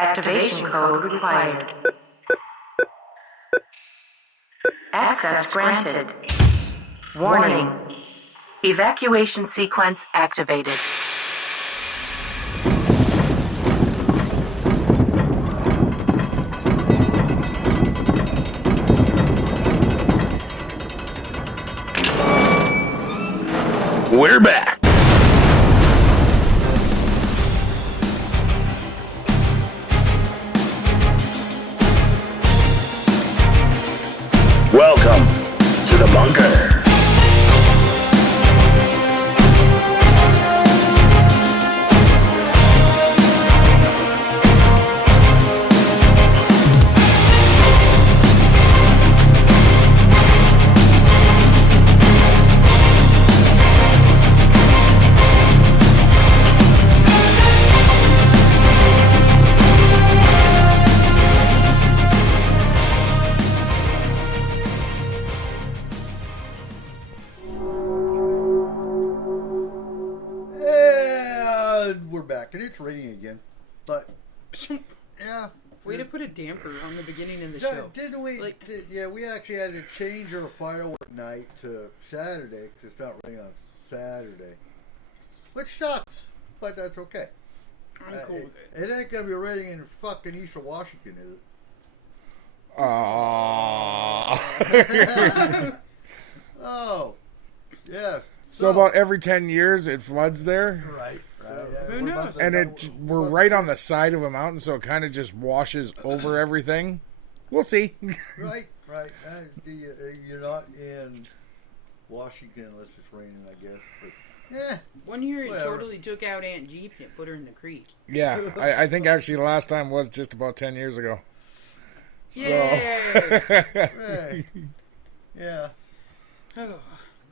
Activation code required. Access granted. Warning. Evacuation sequence activated. We're back. Welcome to the bunker. And we're back, and it's raining again. But yeah, Way to put a damper on the beginning of the show. didn't we? Like- Yeah, we actually had to change our firework night to Saturday because it's not raining on Saturday, which sucks, but that's okay. I'm cool with it. It ain't gonna be raining in fucking Eastern Washington, is it? Oh, yes. So about every 10 years it floods there, Right. who knows? and we're right on the side of a mountain, so it kind of just washes over everything. We'll see. Right. You're not in Washington unless it's raining, I guess. But One year it Whatever. totally took out Aunt Jeep and it put her in the creek. Yeah, I think actually the last time was just about 10 years ago. So. Yay! hey, yeah.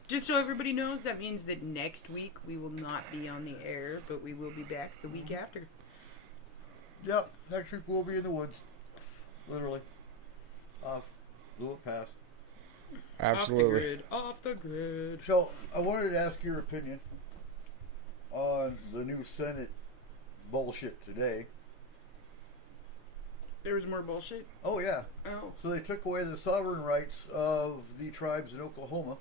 Just so everybody knows, that means that next week we will not be on the air, but we will be back the week after. Yep. Next week we'll be in the woods, literally. Off, blew it past. Absolutely. Off the grid. So I wanted to ask your opinion on the new Senate bullshit today. There was more bullshit. Oh yeah. Oh. So they took away the sovereign rights of the tribes in Oklahoma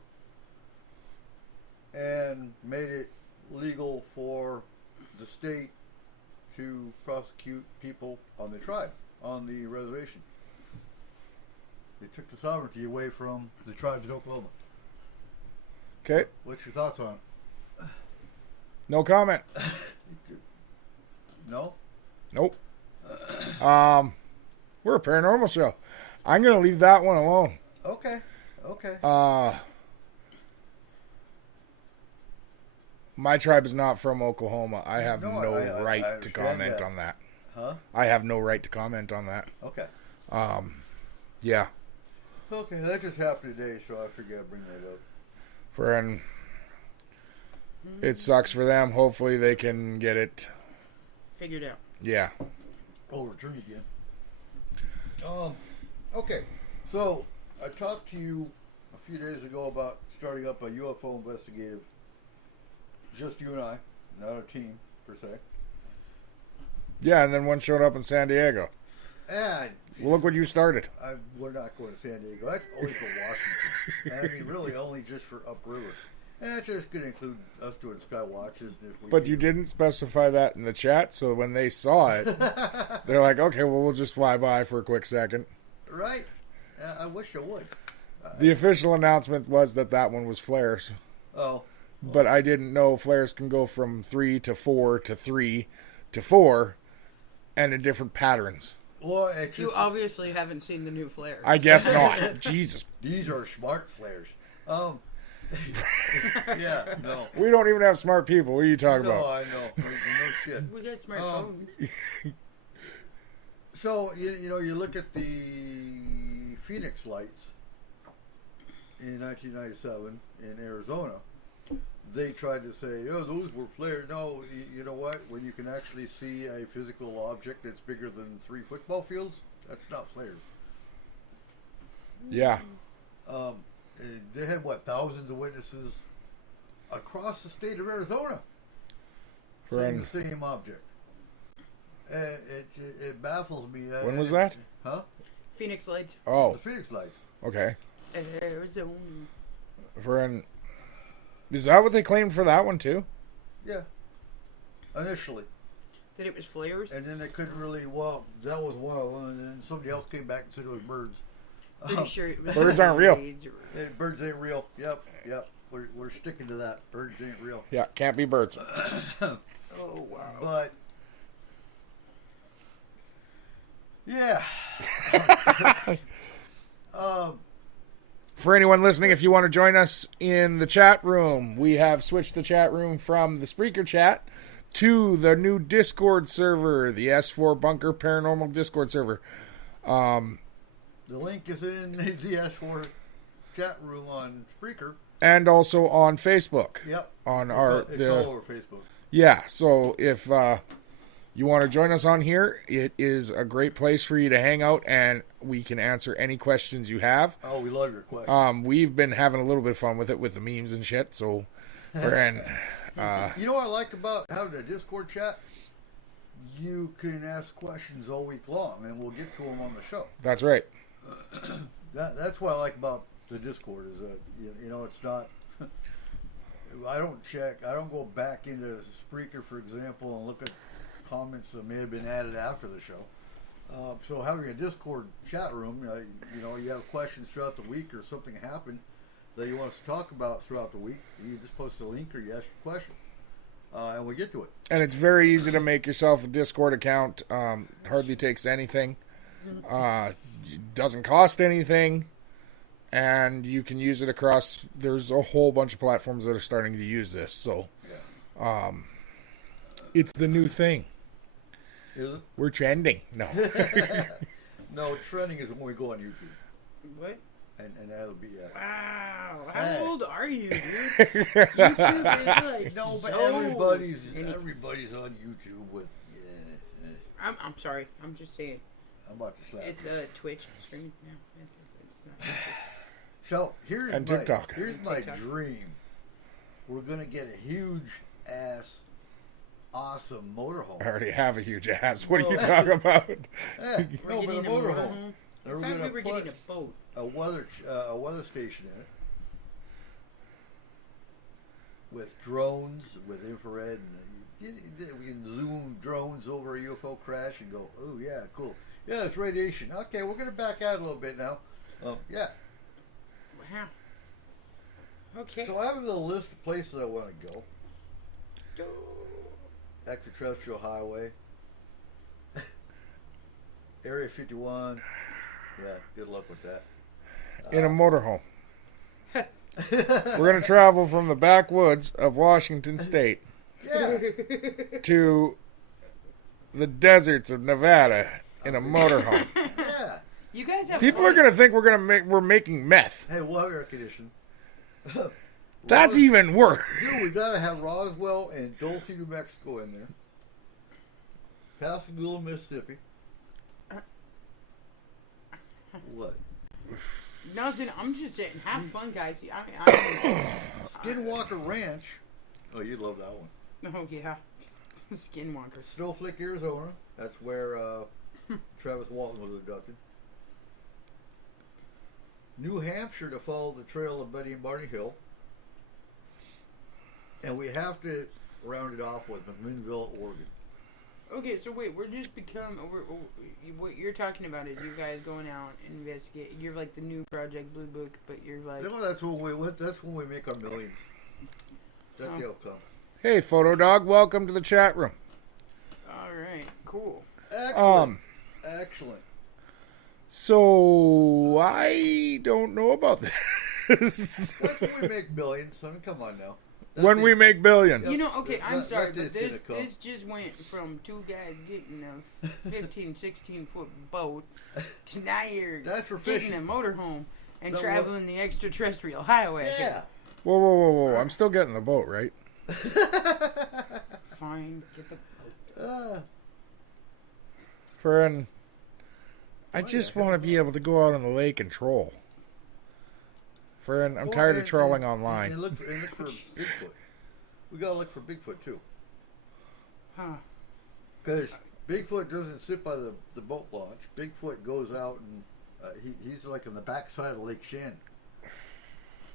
and made it legal for the state to prosecute people on the tribe, on the reservation. They took the sovereignty away from the tribes in Oklahoma. Okay, What's your thoughts on it? no comment. No? Nope. We're a paranormal show. I'm going to leave that one alone. Okay. My tribe is not from Oklahoma. I have No, no I right to understand comment that. on that. Huh? I have no right to comment on that. Okay. Yeah. Okay, that just happened today, so I figured I'd bring that up. And it sucks for them. Hopefully they can get it. Figured out. Yeah. Overturned again. Okay, so I talked to you a few days ago about starting up a UFO investigative. Just you and I, not a team per se. Yeah, and then one showed up in San Diego. And Well, look what you started. we're not going to San Diego. That's only for Washington. I mean, really, only just for upriver. And it's just going to include us doing sky watches. If we But you didn't specify that in the chat, so when they saw it, they're like, okay, well, we'll just fly by for a quick second. Right? I wish I would. The official announcement was that one was flares. Oh, But I didn't know flares can go from 3 to 4 to 3 to 4 and in different patterns. well, it's You just, obviously haven't seen the new flare. I guess not. Jesus. these are smart flares. Yeah, no. We don't even have smart people. What are you talking No, about? I know. No shit. We got smartphones. So, you know, you look at the Phoenix lights in 1997 in Arizona. They tried to say, oh, those were flares. No, you know what? When you can actually see a physical object that's bigger than 3 football fields, that's not flares. Yeah. They had, thousands of witnesses across the state of Arizona saying the same object. It baffles me. When was that? Huh? Phoenix Lights, Oh, The Phoenix Lights. okay. Arizona. Friend, is that what they claimed for that one too? Yeah. Initially. That it was flares. And then they couldn't really, well, that was one of them. And then somebody else came back and said it was birds. Pretty sure it was Birds aren't real. flares or- Hey, birds ain't real. Yep. We're sticking to that. Birds ain't real. Yeah, can't be birds. Oh wow. But, yeah. For anyone listening, if you want to join us in the chat room, we have switched the chat room from the Spreaker chat to the new Discord server, the S4 Bunker Paranormal Discord server. The link is in the S4 chat room on Spreaker. And also on Facebook. Yep. On It's all over Facebook. Yeah, so if you want to join us on here, it is a great place for you to hang out, and we can answer any questions you have. Oh, we love your question. We've been having a little bit of fun with it with the memes and shit, so and You know what I like about having a Discord chat? You can ask questions all week long, and we'll get to them on the show. that's right. That's what I like about the Discord is that you know it's not. I don't go back into Spreaker, for example, and look at comments that may have been added after the show. So having a Discord chat room, you have questions throughout the week or something happened that you want us to talk about throughout the week. You just post a link or you ask a question, and we get to it. And it's very easy to make yourself a Discord account. Hardly takes anything. Doesn't cost anything. And you can use it across... There's a whole bunch of platforms that are starting to use this. So, it's the new thing. Is it? We're trending. No. No, trending is when we go on YouTube, What? and that'll be. Wow. How Hey. old are you, dude? YouTube is like No, but so everybody's on YouTube with. Yeah, I'm sorry. I'm just saying. I'm about to slap. It's you. a Twitch stream. No, it's not. So here's And my TikTok. here's And my TikTok. dream. We're gonna get a huge ass, awesome I motorhome. already have a huge ass. What are you talking about? Eh, We're no, but a getting motorhome. In And we're fact, gonna we were put getting a boat. a weather station in it with drones, with infrared, and we can zoom drones over a UFO crash and go, oh yeah, cool. Yeah, it's radiation. Okay, we're gonna back out a little bit now. Yeah. Wow. Okay. So I have a little list of places I want to go. Extraterrestrial Highway, Area 51. Yeah, good luck with that. In a motorhome. We're going to travel from the backwoods of Washington State Yeah, to the deserts of Nevada in a motorhome. yeah. You guys have People are going to think we're making meth. Hey, we'll have air conditioning. That's even worse. Dude, we gotta have Roswell and Dulce, New Mexico in there. Pascagoula, Mississippi. What? nothing. I'm just saying, have fun, guys. I Skinwalker Ranch. Oh, you'd love that one. mean, oh yeah, Skinwalkers. Snowflake, Arizona. That's where Travis Walton was abducted. New Hampshire to follow the trail of Betty and Barney Hill. And we have to round it off with McMinnville, Oregon. Okay, so wait, what you're talking about is you guys going out and investigate. You're like the new Project Blue Book, but you're like, No, that's when we make our millions. That's the outcome. Hey, Photo Dog, welcome to the chat room. all right, cool. Excellent. Excellent. So I don't know about this. That's when we make billions, son. Come on now. When we make billions. You know, okay, I'm That- sorry, that but day's gonna come. this just went from two guys getting a 15, 16-foot boat to now you're That's for getting fishing. a motorhome and No, traveling the extraterrestrial highway. Yeah. Whoa. I'm still getting the boat, right? Fine, get the. Friend, I just want to be able to go out on the lake and troll. Friend, I'm tired of trolling online. And look for Bigfoot. We gotta look for Bigfoot too, Huh. because Bigfoot doesn't sit by the boat launch. Bigfoot goes out and he's like on the backside of Lake Shannon.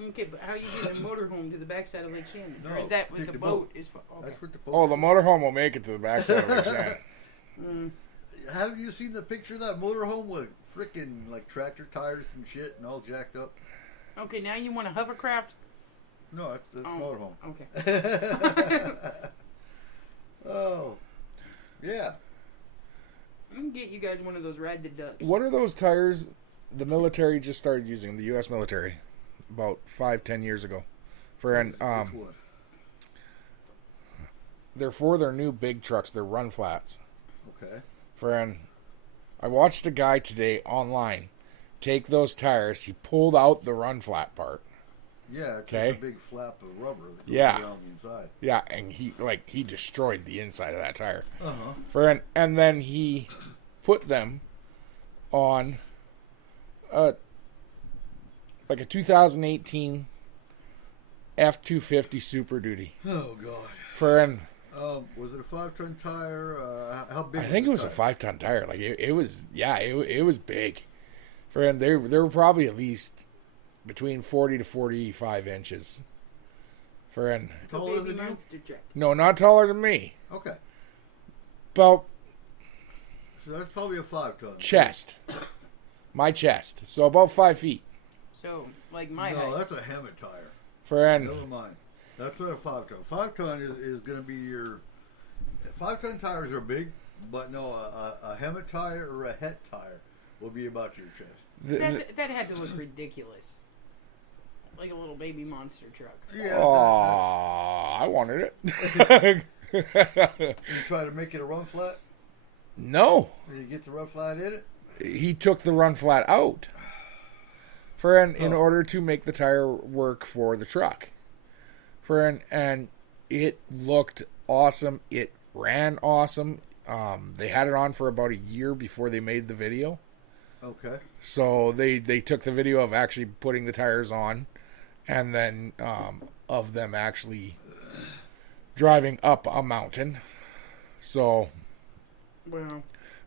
Okay, but how you get a motorhome to the backside of Lake Shannon? No, Or is that with take the the boat? boat. Is okay. That's what the boat. Oh, the motorhome will make it to the backside of Lake Shannon. Have you seen the picture of that motorhome with freaking like tractor tires and shit and all jacked up? Okay, now you want a hovercraft? No, that's motorhome. Okay. Oh, yeah. I'm gonna get you guys one of those ride the ducks. What are those tires the military just started using, the U.S. military, about 5-10 years ago? For an Which one? they're for their new big trucks, they're run flats. Okay. I watched a guy today online take those tires, he pulled out the run flat part. Yeah, it's Okay. just a big flap of rubber that goes Yeah. around the inside. Yeah, and he destroyed the inside of that tire. Uh-huh. And then he put them on like a 2018 F-250 Super Duty. Oh, God. Was it a 5-ton tire? How big? I think it was a 5-ton tire. Like it was big. They were probably at least between 40 to 45 inches. It's a Taller baby than you? monster truck. No, not taller than me. Okay. About So that's probably a 5-ton. chest. My chest. So about 5 feet. So, like my No, height. that's a Hammett tire. Friend. Never mind. That's not a 5-ton. 5-ton is going to be your... 5-ton tires are big, but no, a Hammett tire or a Het tire will be about your chest. That had to look ridiculous. Like a little baby monster truck. Yeah. I wanted it. You try to make it a run flat? No. Did you get the run flat in it? He took the run flat out. In order to make the tire work for the truck. And it looked awesome. It ran awesome. They had it on for about a year before they made the video. Okay. So they took the video of actually putting the tires on, and then of them actually driving up a mountain. So, Well,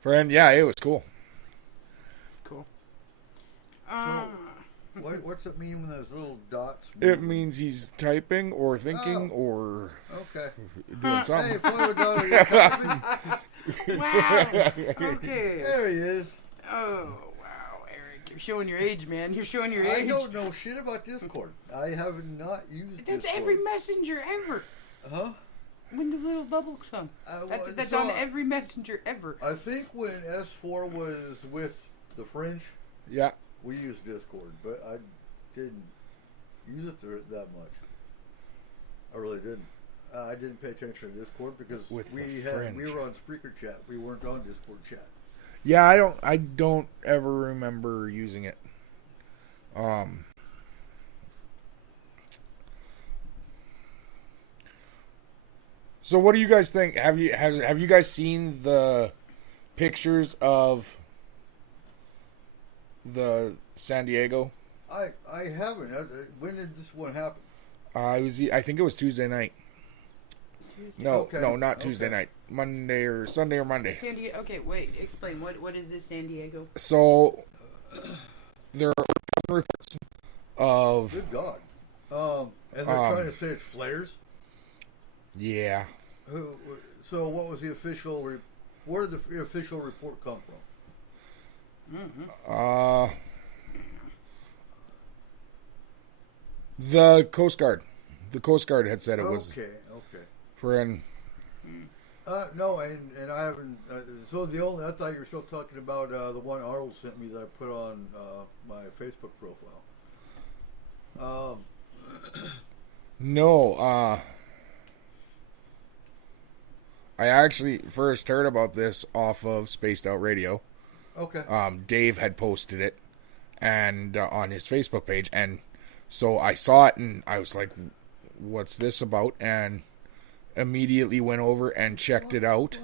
yeah, it was cool. cool. What's it mean when those little dots move? It means he's typing or thinking or Okay. doing Hey, something. photo dog, you coming? Wow. Okay. There he is. Oh, wow, Eric. You're showing your age, man. You're showing your I age. don't know shit about Discord. I have not used That's Discord. every messenger ever. Huh? When the little bubbles come. That's so on every messenger ever. I think when S4 was with the French, Yeah. we used Discord, but I didn't use it that much. I really didn't. I didn't pay attention to Discord because With we the French. were on Spreaker chat. We weren't on Discord chat. Yeah, I don't ever remember using it. So what do you guys think? Have you guys seen the pictures of the San Diego? I haven't. When did this one happen? I think it was Tuesday night. No, Okay. no, not Tuesday Okay. night. Monday or Sunday or Monday. San Diego. Okay, wait. Explain. What is this San Diego? So there are reports of Good God. And they're trying to say it's flares. yeah. So what was the official? Where did the official report come from? The Coast Guard. The Coast Guard had said it was Okay. for an No, and I haven't. So I thought you were still talking about the one Arnold sent me that I put on my Facebook profile. no. I actually first heard about this off of Spaced Out Radio. Okay. Dave had posted it and on his Facebook page, and so I saw it and I was like, "What's this about?" And immediately went over and checked it out,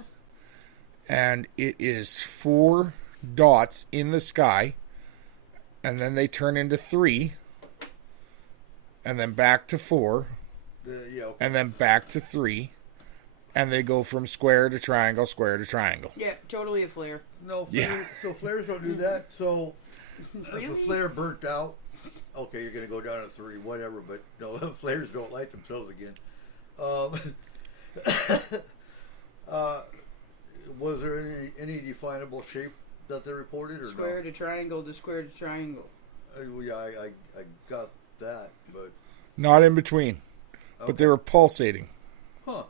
and it is 4 dots in the sky, and then they turn into 3, and then back to 4, Yeah. Okay. and then back to 3, And they go from square to triangle, square to triangle. Yeah, totally a flare. No, Yeah. so flares don't do that. So if Really? a flare burnt out, okay, you're gonna go down to 3, whatever. But no, flares don't light themselves again. Was there any definable shape that they reported, or Square no? to triangle to square to triangle. Well, yeah, I got that, but Not in between. But they were pulsating. huh?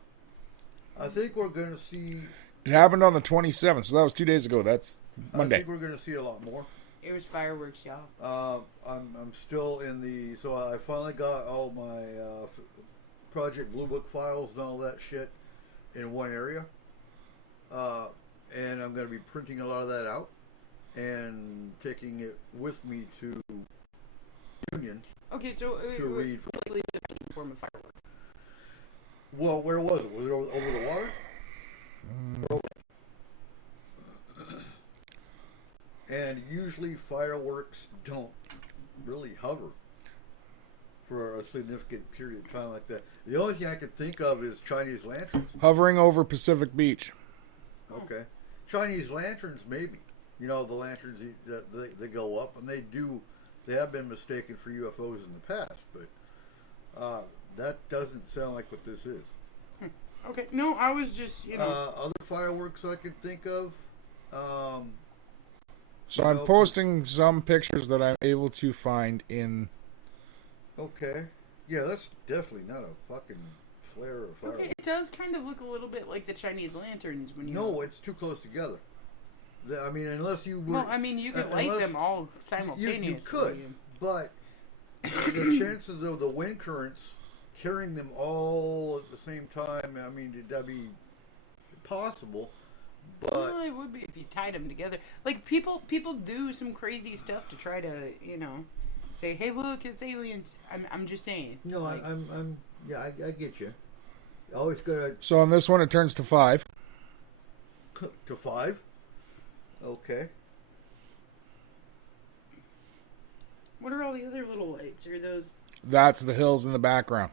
I think we're gonna see. It happened on the 27th, so that was 2 days ago. That's I Monday. think we're gonna see a lot more. It was fireworks, y'all. I'm still in the. So I finally got all my Project Blue Book files and all that shit in one area, and I'm going to be printing a lot of that out and taking it with me to Union Okay, so to read. completely different form of firework. Well, where was it? Was it over the water? And usually fireworks don't really hover for a significant period of time like that. The only thing I can think of is Chinese lanterns. Hovering over Pacific Beach. Okay. Chinese lanterns, maybe. You know, the lanterns that they go up, and they have been mistaken for UFOs in the past, but that doesn't sound like what this is. Okay, no, I was just, Other fireworks I could think of. So I'm posting some pictures that I'm able to find in. Okay. Yeah, that's definitely not a fucking flare or firework. okay, it does kind of look a little bit like the Chinese lanterns when you. No, it's too close together. I mean, unless you were. Well, I mean, you could light unless- them all simultaneously. You could, but the chances of the wind currents carrying them all at the same time, I mean, that'd be possible. But Well, it would be if you tied them together. Like people do some crazy stuff to try to, say, "Hey, look, it's aliens." I'm just saying. no, like, I'm yeah, I get you. Always gotta So on this one, it turns to 5. to 5. Okay. What are all the other little lights? Are those? That's the hills in the background.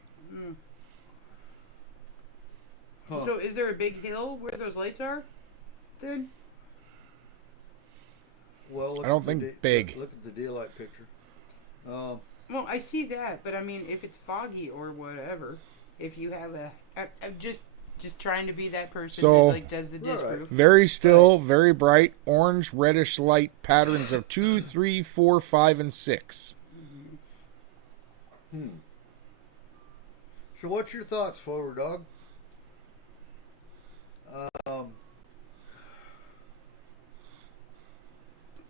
Huh. So is there a big hill where those lights are? Then Well, look I don't at the think big. Look at the daylight picture. well, I see that, but I mean, if it's foggy or whatever, if you have I'm just trying to be that person So- that like does the Alright. disproof. Very still, very bright, orange, reddish light patterns of 2, 3, 4, 5, and 6. So, what's your thoughts, Photo Dog?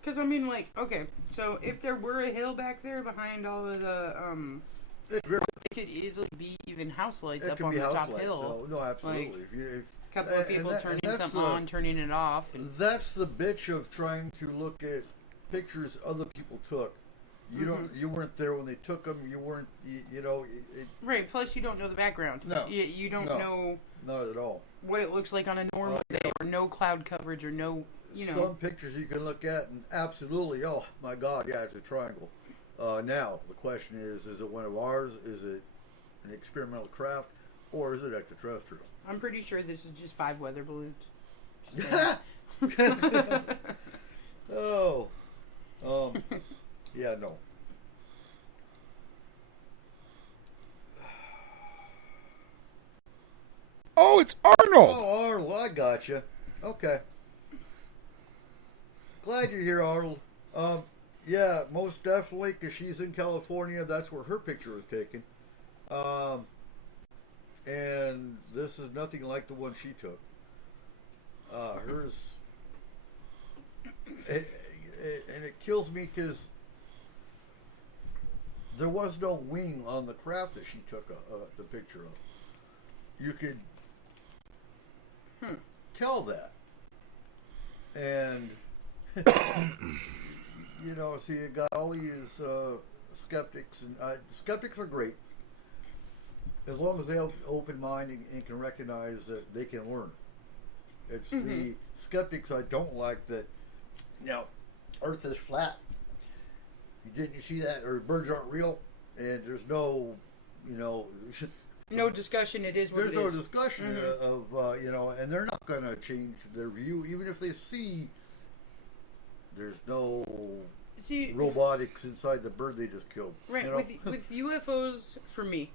Because I mean, like, okay, so if there were a hill back there behind all of the It very it could easily be even house lights It up could on be the house top lights, hill. so, no, absolutely. Like, if A couple of people turning that's something the- on, turning it off, and That's the bitch of trying to look at pictures other people took. You don't. You weren't there when they took them. You weren't. You know. right. Plus, you don't know the background. No. You don't No. know Not at all. what it looks like on a normal day, or no cloud coverage, or no, Some pictures you can look at and absolutely. Oh my God! Yeah, it's a triangle. Now the question is it one of ours? Is it an experimental craft, or is it extraterrestrial? I'm pretty sure this is just 5 weather balloons. Just saying. Oh. Yeah. No. Oh, it's Arnold! Oh, Arnold, I got you. Okay. Glad you're here, Arnold. Yeah, most definitely, because she's in California. That's where her picture was taken. And this is nothing like the one she took. Hers. And it kills me because there was no wing on the craft that she took the picture of. You could tell that. And, so you got all these skeptics, and skeptics are great. As long as they have an open mind and can recognize that they can learn. It's the skeptics I don't like that, Earth is flat. Didn't you see that? Or birds aren't real. And there's no, no discussion. It is what There's it no is. discussion of and they're not going to change their view, even if they see there's no See, robotics inside the bird they just killed. right, You know? with UFOs, for me,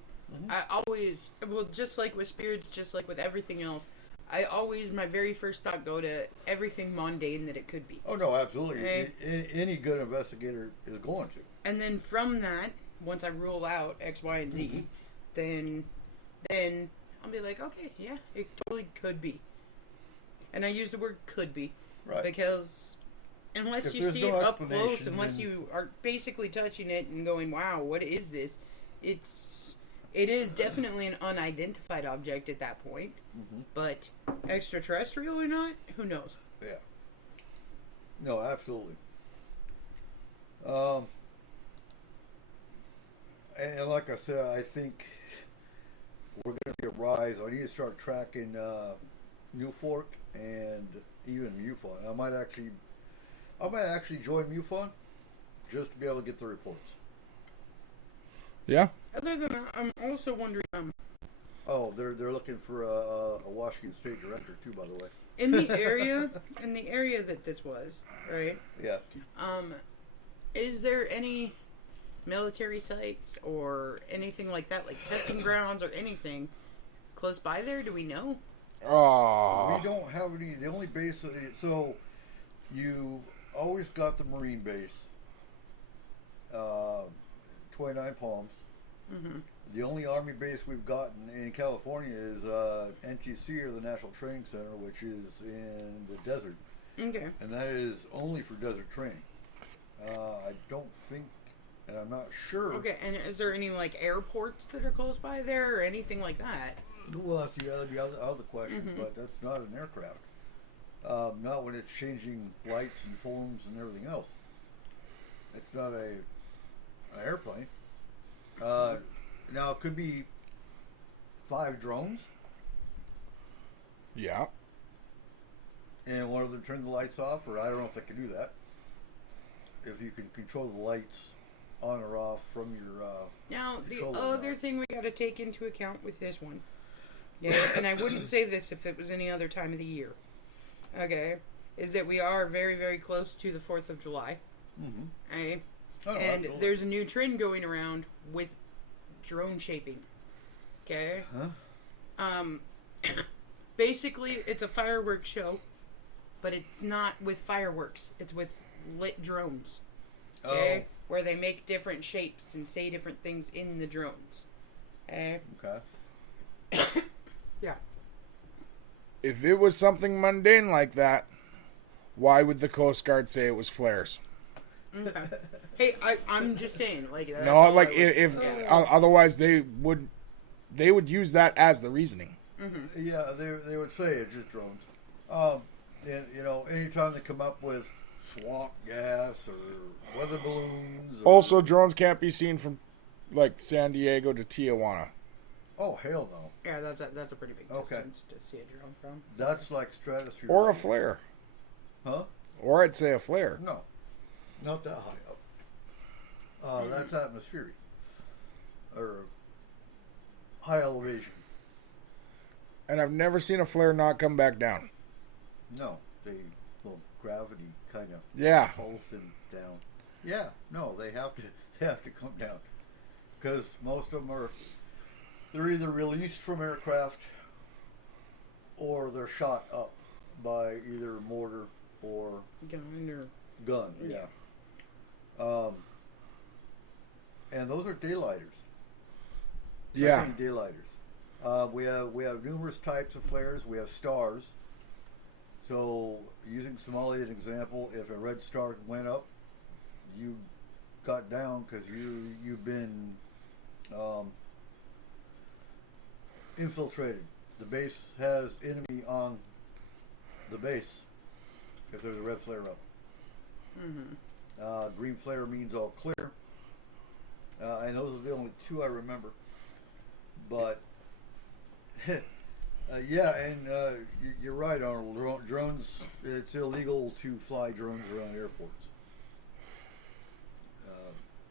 I always, well, just like with spirits, just like with everything else, I always, my very first thought go to everything mundane that it could be. Oh no, absolutely. Right. Any good investigator is going to. And then from that, once I rule out X, Y, and Z, then I'll be like, okay, yeah, it totally could be. And I use the word could be. Right. Because unless If you there's see no it up close, explanation, unless then- you are basically touching it and going, wow, what is this? It is definitely an unidentified object at that point. But extraterrestrial or not, who knows? Yeah. No, absolutely. And like I said, I think we're going to see a rise. I need to start tracking New Fork and even MUFON. I might actually join MUFON just to be able to get the reports. Yeah. Other than that, I'm also wondering, Oh, they're looking for a Washington State director too, by the way. in the area that this was, right? Yeah. Is there any military sites or anything like that, like testing grounds or anything close by there? Do we know? Oh. We don't have any. The only base. So you always got the Marine base. 29 Palms. The only Army base we've gotten in California is NTC, or the National Training Center, which is in the desert, Okay. and that is only for desert training. I don't think, and I'm not sure. Okay, and is there any like airports that are close by there or anything like that? Well, that's the other question, but that's not an aircraft. Not when it's changing lights and forms and everything else. It's not an airplane. Now it could be 5 drones, Yeah. and one of them turn the lights off, or I don't know if they can do that. If you can control the lights on or off from your Now, the controller other now. thing we got to take into account with this one, yeah, and I wouldn't say this if it was any other time of the year, okay, is that we are very, very close to the 4th of July, okay? Oh, And absolutely. there's a new trend going around with drone shaping, okay? Basically, it's a fireworks show, but it's not with fireworks. It's with lit drones, okay? Where they make different shapes and say different things in the drones, okay? Okay. Yeah. If it was something mundane like that, why would the Coast Guard say it was flares? Okay. Hey, I'm just saying, like, that's No, all like I was- if yeah. otherwise they would use that as the reasoning. Yeah, they would say it's just drones. And anytime they come up with swamp gas or weather balloons. Or, Also, drones can't be seen from like San Diego to Tijuana. oh hell no, Yeah, that's a pretty big Okay. distance to see a drone from. that's like stratosphere. Or a flare. Huh? Or I'd say a flare. No, not that high up. That's atmospheric or high elevation. And I've never seen a flare not come back down. No, gravity kind of Yeah. pulls them down. Yeah, no, they have to come down because most of them they're either released from aircraft or they're shot up by either mortar or Gun or gun. Yeah. And those are daylighters. Yeah. Definitely daylighters. We have numerous types of flares. We have stars. So using Somalia as an example, if a red star went up, you got down because you've been infiltrated. The base has enemy on the base if there's a red flare up. Green flare means all clear. And those are the only 2 I remember. But yeah, and you're right, Arnold. Drones, it's illegal to fly drones around airports.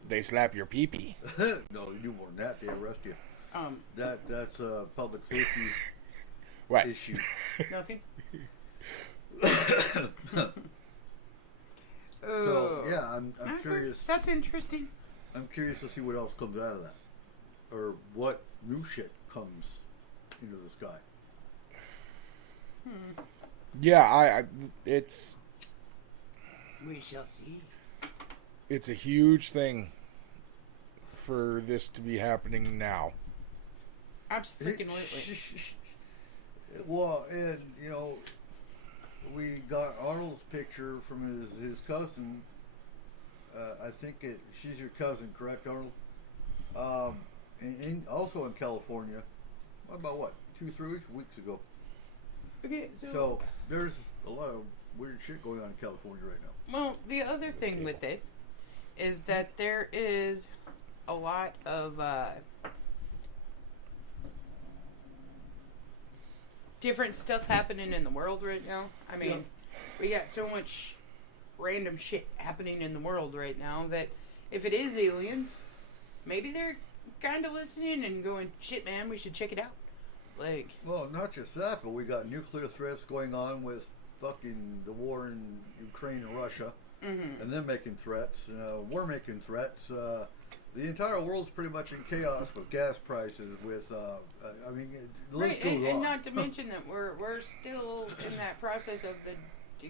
They slap your pee-pee. No, you do more than that. They arrest you. That's a public safety What? issue. Nothing. So yeah, I'm curious. That's interesting. I'm curious to see what else comes out of that, or what new shit comes into the sky. Yeah, it's We shall see. it's a huge thing for this to be happening now. Absolutely. Well, and you know, we got Arnold's picture from his cousin. I think she's your cousin, correct, Arnold? And also in California. About 2-3 weeks ago. Okay, So there's a lot of weird shit going on in California right now. well, the other thing with it is that there is a lot of different stuff happening in the world right now. I mean, we got so much random shit happening in the world right now that if it is aliens, maybe they're kind of listening and going, shit, man, we should check it out. Like, Well, not just that, but we got nuclear threats going on with fucking the war in Ukraine and Russia, and them making threats. We're making threats. The entire world's pretty much in chaos with gas prices. With I mean, the list right, goes and on. not to mention that we're still in that process of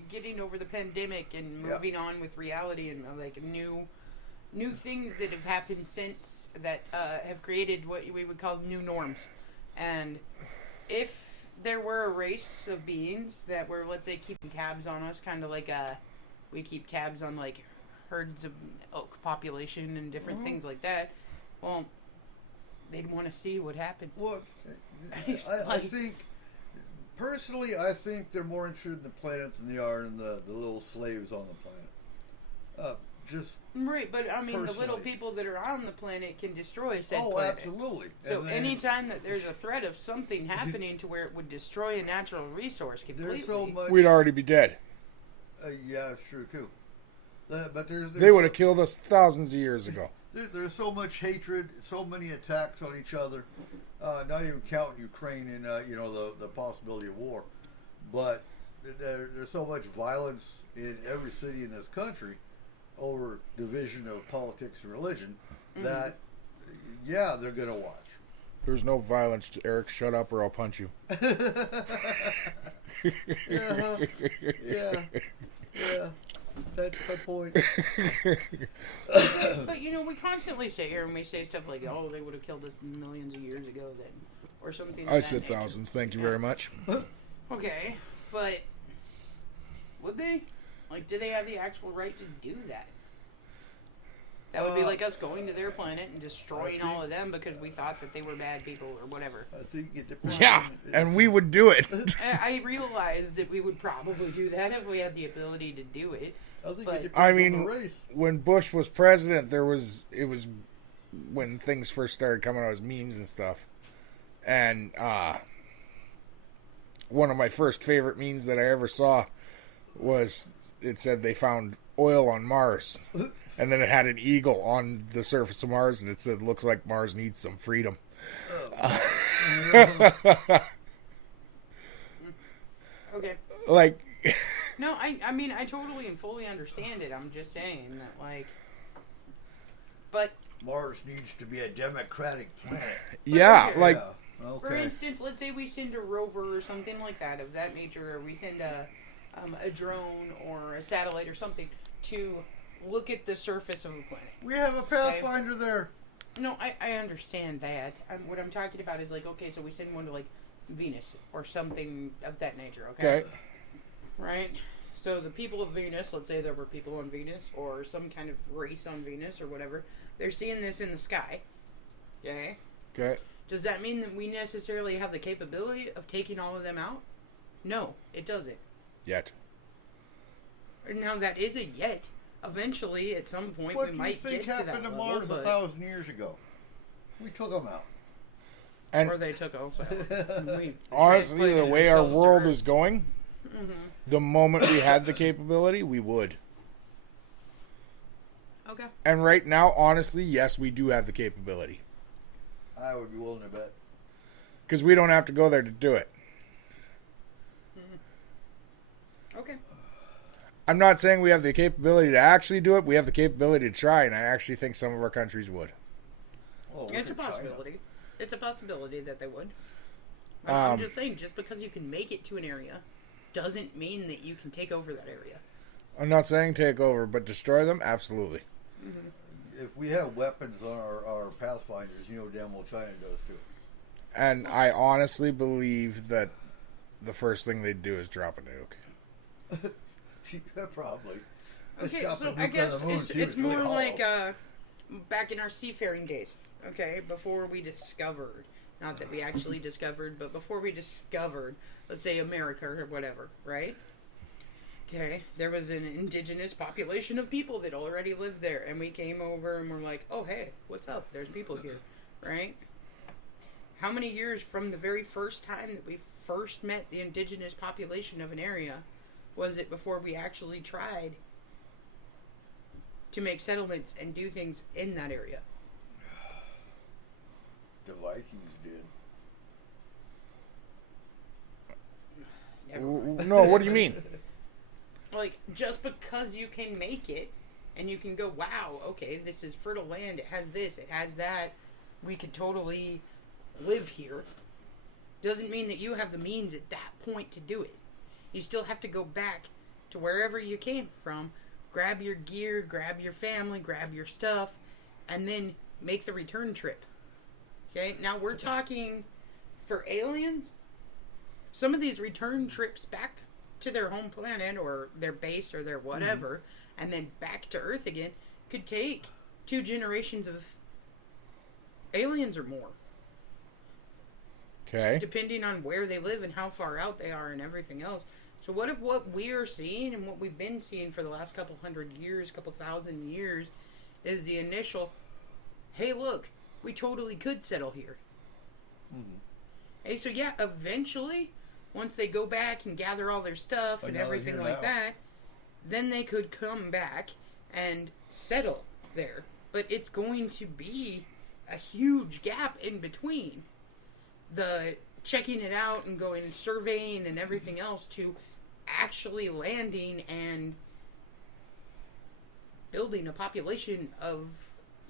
getting over the pandemic and moving on with reality and like new things that have happened since that have created what we would call new norms. And if there were a race of beings that were, let's say, keeping tabs on us, kind of like we keep tabs on like herds of elk population and different things like that, well, they'd want to see what happened. Well, I think personally, I think they're more interested in the planets than they are in the little slaves on the planet. Just Right, but I mean, the little personally. people that are on the planet can destroy said oh, planet. absolutely. So And then anytime that there's a threat of something happening to where it would destroy a natural resource completely, there's so much. We'd already be dead. Yeah, it's true too. But there's They would have killed us thousands of years ago. There's so much hatred, so many attacks on each other. Not even counting Ukraine and the possibility of war, but there's so much violence in every city in this country over division of politics and religion that they're gonna watch. There's no violence, Eric. Shut up, or I'll punch you. Yeah. That's my point. but we constantly sit here and we say stuff like, "Oh, they would have killed us millions of years ago," then, or something. I of that said nature. thousands. Thank you very much. Okay, but would they? Like, do they have the actual right to do that? That would be like us going to their planet and destroying all of them because we thought that they were bad people or whatever. I think it depends. Yeah, and we would do it. I realized that we would probably do that if we had the ability to do it. I think But- it depends I on mean, the race. when Bush was president, it was when things first started coming out as memes and stuff. And one of my first favorite memes that I ever saw was, it said they found oil on Mars. And then it had an eagle on the surface of Mars, and it said, "Looks like Mars needs some freedom." Okay. Like, No, I mean, I totally and fully understand it. I'm just saying that, like... But, Mars needs to be a democratic planet. yeah, okay. like, Yeah, okay. for instance, let's say we send a rover or something like that, of that nature, or we send a drone or a satellite or something to look at the surface of a planet. We have a Pathfinder there. No, I understand that. What I'm talking about is, like, okay, so we send one to, like, Venus or something of that nature, okay? okay, Right? So the people of Venus, let's say there were people on Venus or some kind of race on Venus or whatever, they're seeing this in the sky. Okay? okay. Does that mean that we necessarily have the capability of taking all of them out? No, it doesn't. Yet. Now, that isn't yet. Eventually, at some point, What we do you might think get to that happened to level, Mars but... 1,000 years ago? We took them out. And Or they took us out. We honestly, the transplanted way our ourselves to world Earth. is going, the moment we had the capability, we would. Okay. And right now, honestly, yes, we do have the capability. I would be willing to bet. Because we don't have to go there to do it. Okay. I'm not saying we have the capability to actually do it. We have the capability to try, and I actually think some of our countries would. Oh, look It's a at China. possibility. It's a possibility that they would. I'm just saying, just because you can make it to an area doesn't mean that you can take over that area. I'm not saying take over, but destroy them? Absolutely. If we have weapons on our Pathfinders, you know damn well China does too. And I honestly believe that the first thing they'd do is drop a nuke. Probably. Okay, Let's so drop a I nuke on guess the moon, it's, see if it's really more hollow. like back in our seafaring days, okay? Before we discovered, not that we actually discovered, but before we discovered, let's say America or whatever, right? Okay, there was an indigenous population of people that already lived there, and we came over and we're like, oh, hey, what's up? There's people here, right? How many years from the very first time that we first met the indigenous population of an area was it before we actually tried to make settlements and do things in that area? The Vikings did. Never mind. No, what do you mean? Like, just because you can make it and you can go, wow, okay, this is fertile land, it has this, it has that, we could totally live here, doesn't mean that you have the means at that point to do it. You still have to go back to wherever you came from, grab your gear, grab your family, grab your stuff, and then make the return trip. Okay, now we're talking for aliens. Some of these return trips back to their home planet or their base or their whatever, and then back to Earth again, could take 2 generations of aliens or more, Okay. depending on where they live and how far out they are and everything else. So what if what we're seeing and what we've been seeing for the last couple hundred years, couple thousand years, is the initial, hey, look, we totally could settle here. Hey, so yeah, eventually, once they go back and gather all their stuff But and now they're everything here like now. that, then they could come back and settle there. But it's going to be a huge gap in between the checking it out and going and surveying and everything else to actually landing and building a population of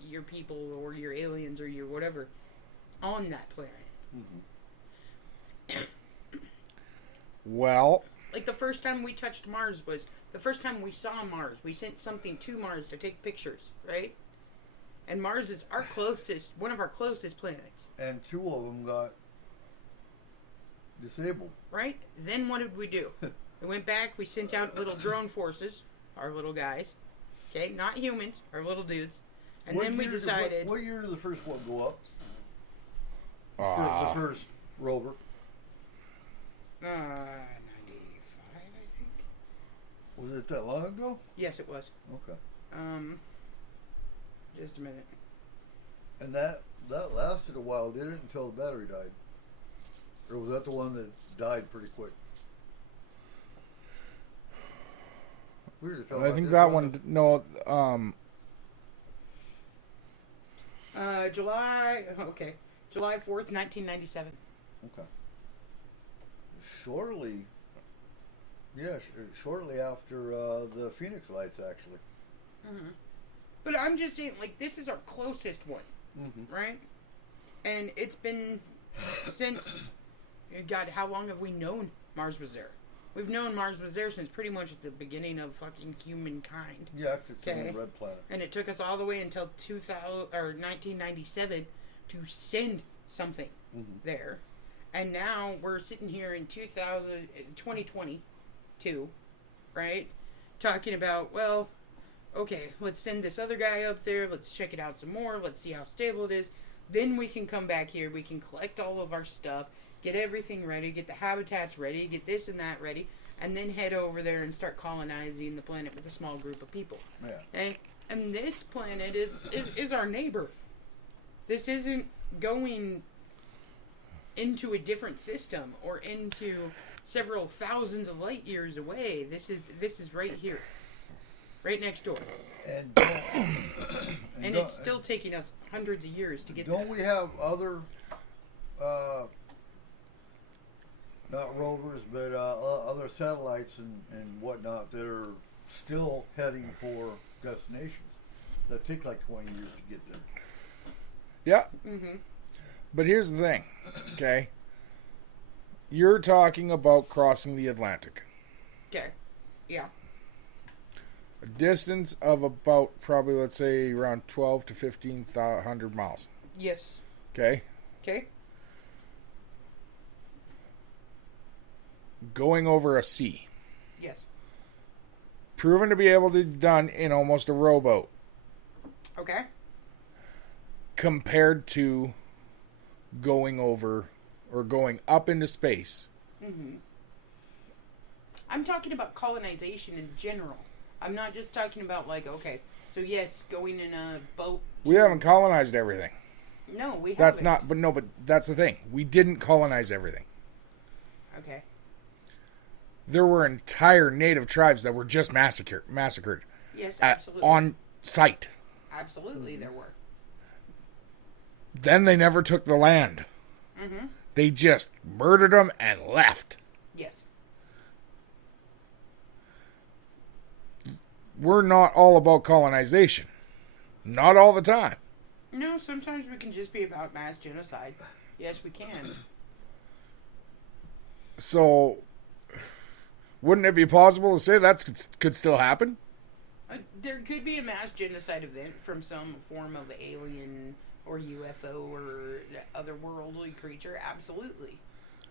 your people or your aliens or your whatever on that planet. Well, Like the first time we touched Mars was the first time we saw Mars. We sent something to Mars to take pictures, right? And Mars is our closest, one of our closest planets, And 2 of them got disabled. right? Then what did we do? We went back, we sent out little drone forces, our little guys, okay? Not humans, our little dudes. And What then we year did- decided, What year did the first one go up? uh, The first rover. 95, I think. Was it that long ago? Yes, it was. Okay. Just a minute. And that lasted a while, did it? Until the battery died. Or was that the one that died pretty quick? We were just talking I about think this that one. No, July 4th, 1997. Okay. Shortly after the Phoenix Lights, actually. But I'm just saying, like, this is our closest one, right? And it's been since, God, how long have we known Mars was there? We've known Mars was there since pretty much the beginning of fucking humankind. Yeah, 'cause it's Okay. on the red planet. And it took us all the way until 1997 to send something there. And now we're sitting here in 2022, right? Talking about, well, okay, let's send this other guy up there. Let's check it out some more. Let's see how stable it is. Then we can come back here. We can collect all of our stuff, get everything ready, get the habitats ready, get this and that ready, and then head over there and start colonizing the planet with a small group of people. Yeah. Okay? And this planet is our neighbor. This isn't going into a different system or into several thousands of light years away. This is right here. right next door. And And it's still taking us hundreds of years to get there. don't we have other, not rovers, but other satellites and whatnot that are still heading for destinations that take like 20 years to get there? Yeah. Mm-hmm. But here's the thing, okay? You're talking about crossing the Atlantic. Okay. Yeah. A distance of about probably, let's say, around 12 to 1,500 miles. Yes. Okay? Okay. Going over a sea. Yes. Proven to be able to be done in almost a rowboat. Okay. Compared to going over or going up into space. Mm-hmm. I'm talking about colonization in general. I'm not just talking about like, okay, so yes, going in a boat. We haven't colonized everything. No, we haven't. That's not, but that's the thing. We didn't colonize everything. Okay. There were entire native tribes that were just massacred Yes, absolutely. on site. Absolutely, there were. Then they never took the land. Mm-hmm. They just murdered them and left. Yes. We're not all about colonization. Not all the time. No, sometimes we can just be about mass genocide. Yes, we can. So, wouldn't it be possible to say that could still happen? There could be a mass genocide event from some form of alien or UFO or otherworldly creature. Absolutely.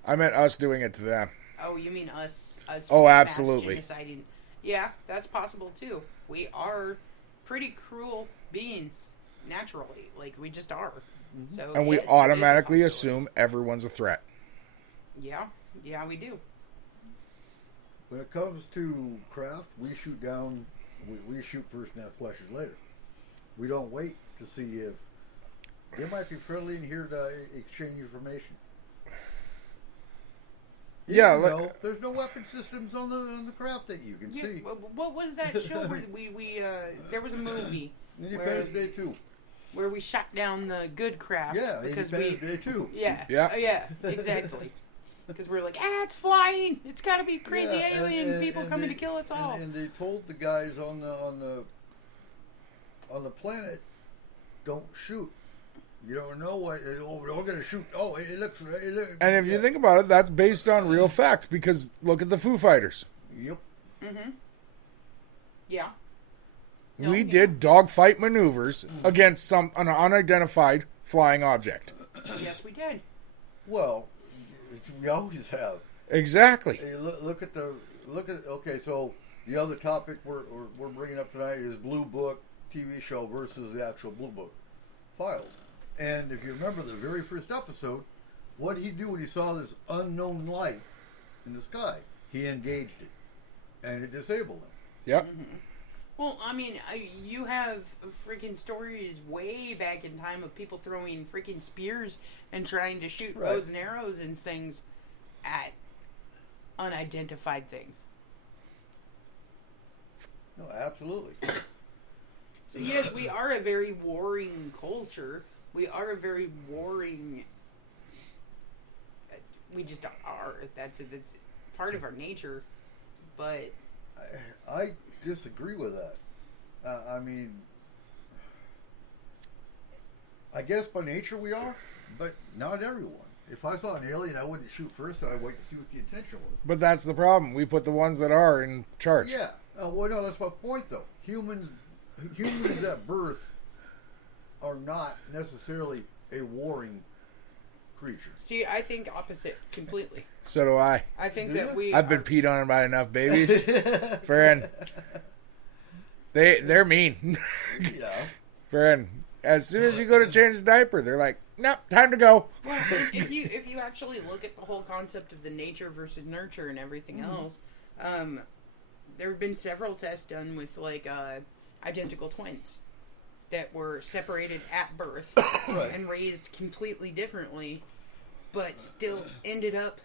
I meant us doing it to them. Oh, you mean us? Oh, absolutely. Mass genociding. Yeah, that's possible too. We are pretty cruel beings naturally. Like, we just are. Mm-hmm. So, and we yes, automatically assume everyone's a threat. Yeah, we do. When it comes to craft, we shoot down. We shoot first and ask questions later. We don't wait to see if they might be friendly and here to exchange information. Yeah, there's no weapon systems on the craft that you can see. What was that show where we there was a movie Independence Day 2. where we shot down the good craft? Yeah, because Independence Day 2. Yeah, yeah, exactly. Because we're like, it's flying. It's got to be crazy alien people coming to kill us all. And they told the guys on the planet, don't shoot. You don't know what. Oh, we're gonna shoot. Oh, it looks. And if you think about it, that's based on real fact. Because look at the Foo Fighters. Yep. Mm-hmm. Yeah. We did dogfight maneuvers against an unidentified flying object. Yes, we did. Well, we always have. Exactly. Hey, look at. Okay, so the other topic we're bringing up tonight is Blue Book TV show versus the actual Blue Book files. And if you remember the very first episode, what did he do when he saw this unknown light in the sky? He engaged it, and it disabled him. Yep. Mm-hmm. Well, I mean, you have freaking stories way back in time of people throwing freaking spears and trying to shoot bows and arrows and things at unidentified things. No, absolutely. So yes, we are a very warring culture. We are a very warring. We just are. That's part of our nature. But I disagree with that. I mean, I guess by nature we are, but not everyone. If I saw an alien, I wouldn't shoot first. I'd wait to see what the intention was. But that's the problem. We put the ones that are in charge. Yeah. Well, no, that's my point, though. Humans at birth are not necessarily a warring creature. see, I think opposite completely. So do I. I think Do that you? we. I've been peed on by enough babies. Friend. They're mean. Yeah. Friend. As soon as you go to change the diaper, they're like, nope, time to go. Well, if you actually look at the whole concept of the nature versus nurture and everything else, there have been several tests done with identical twins that were separated at birth and raised completely differently, but still ended up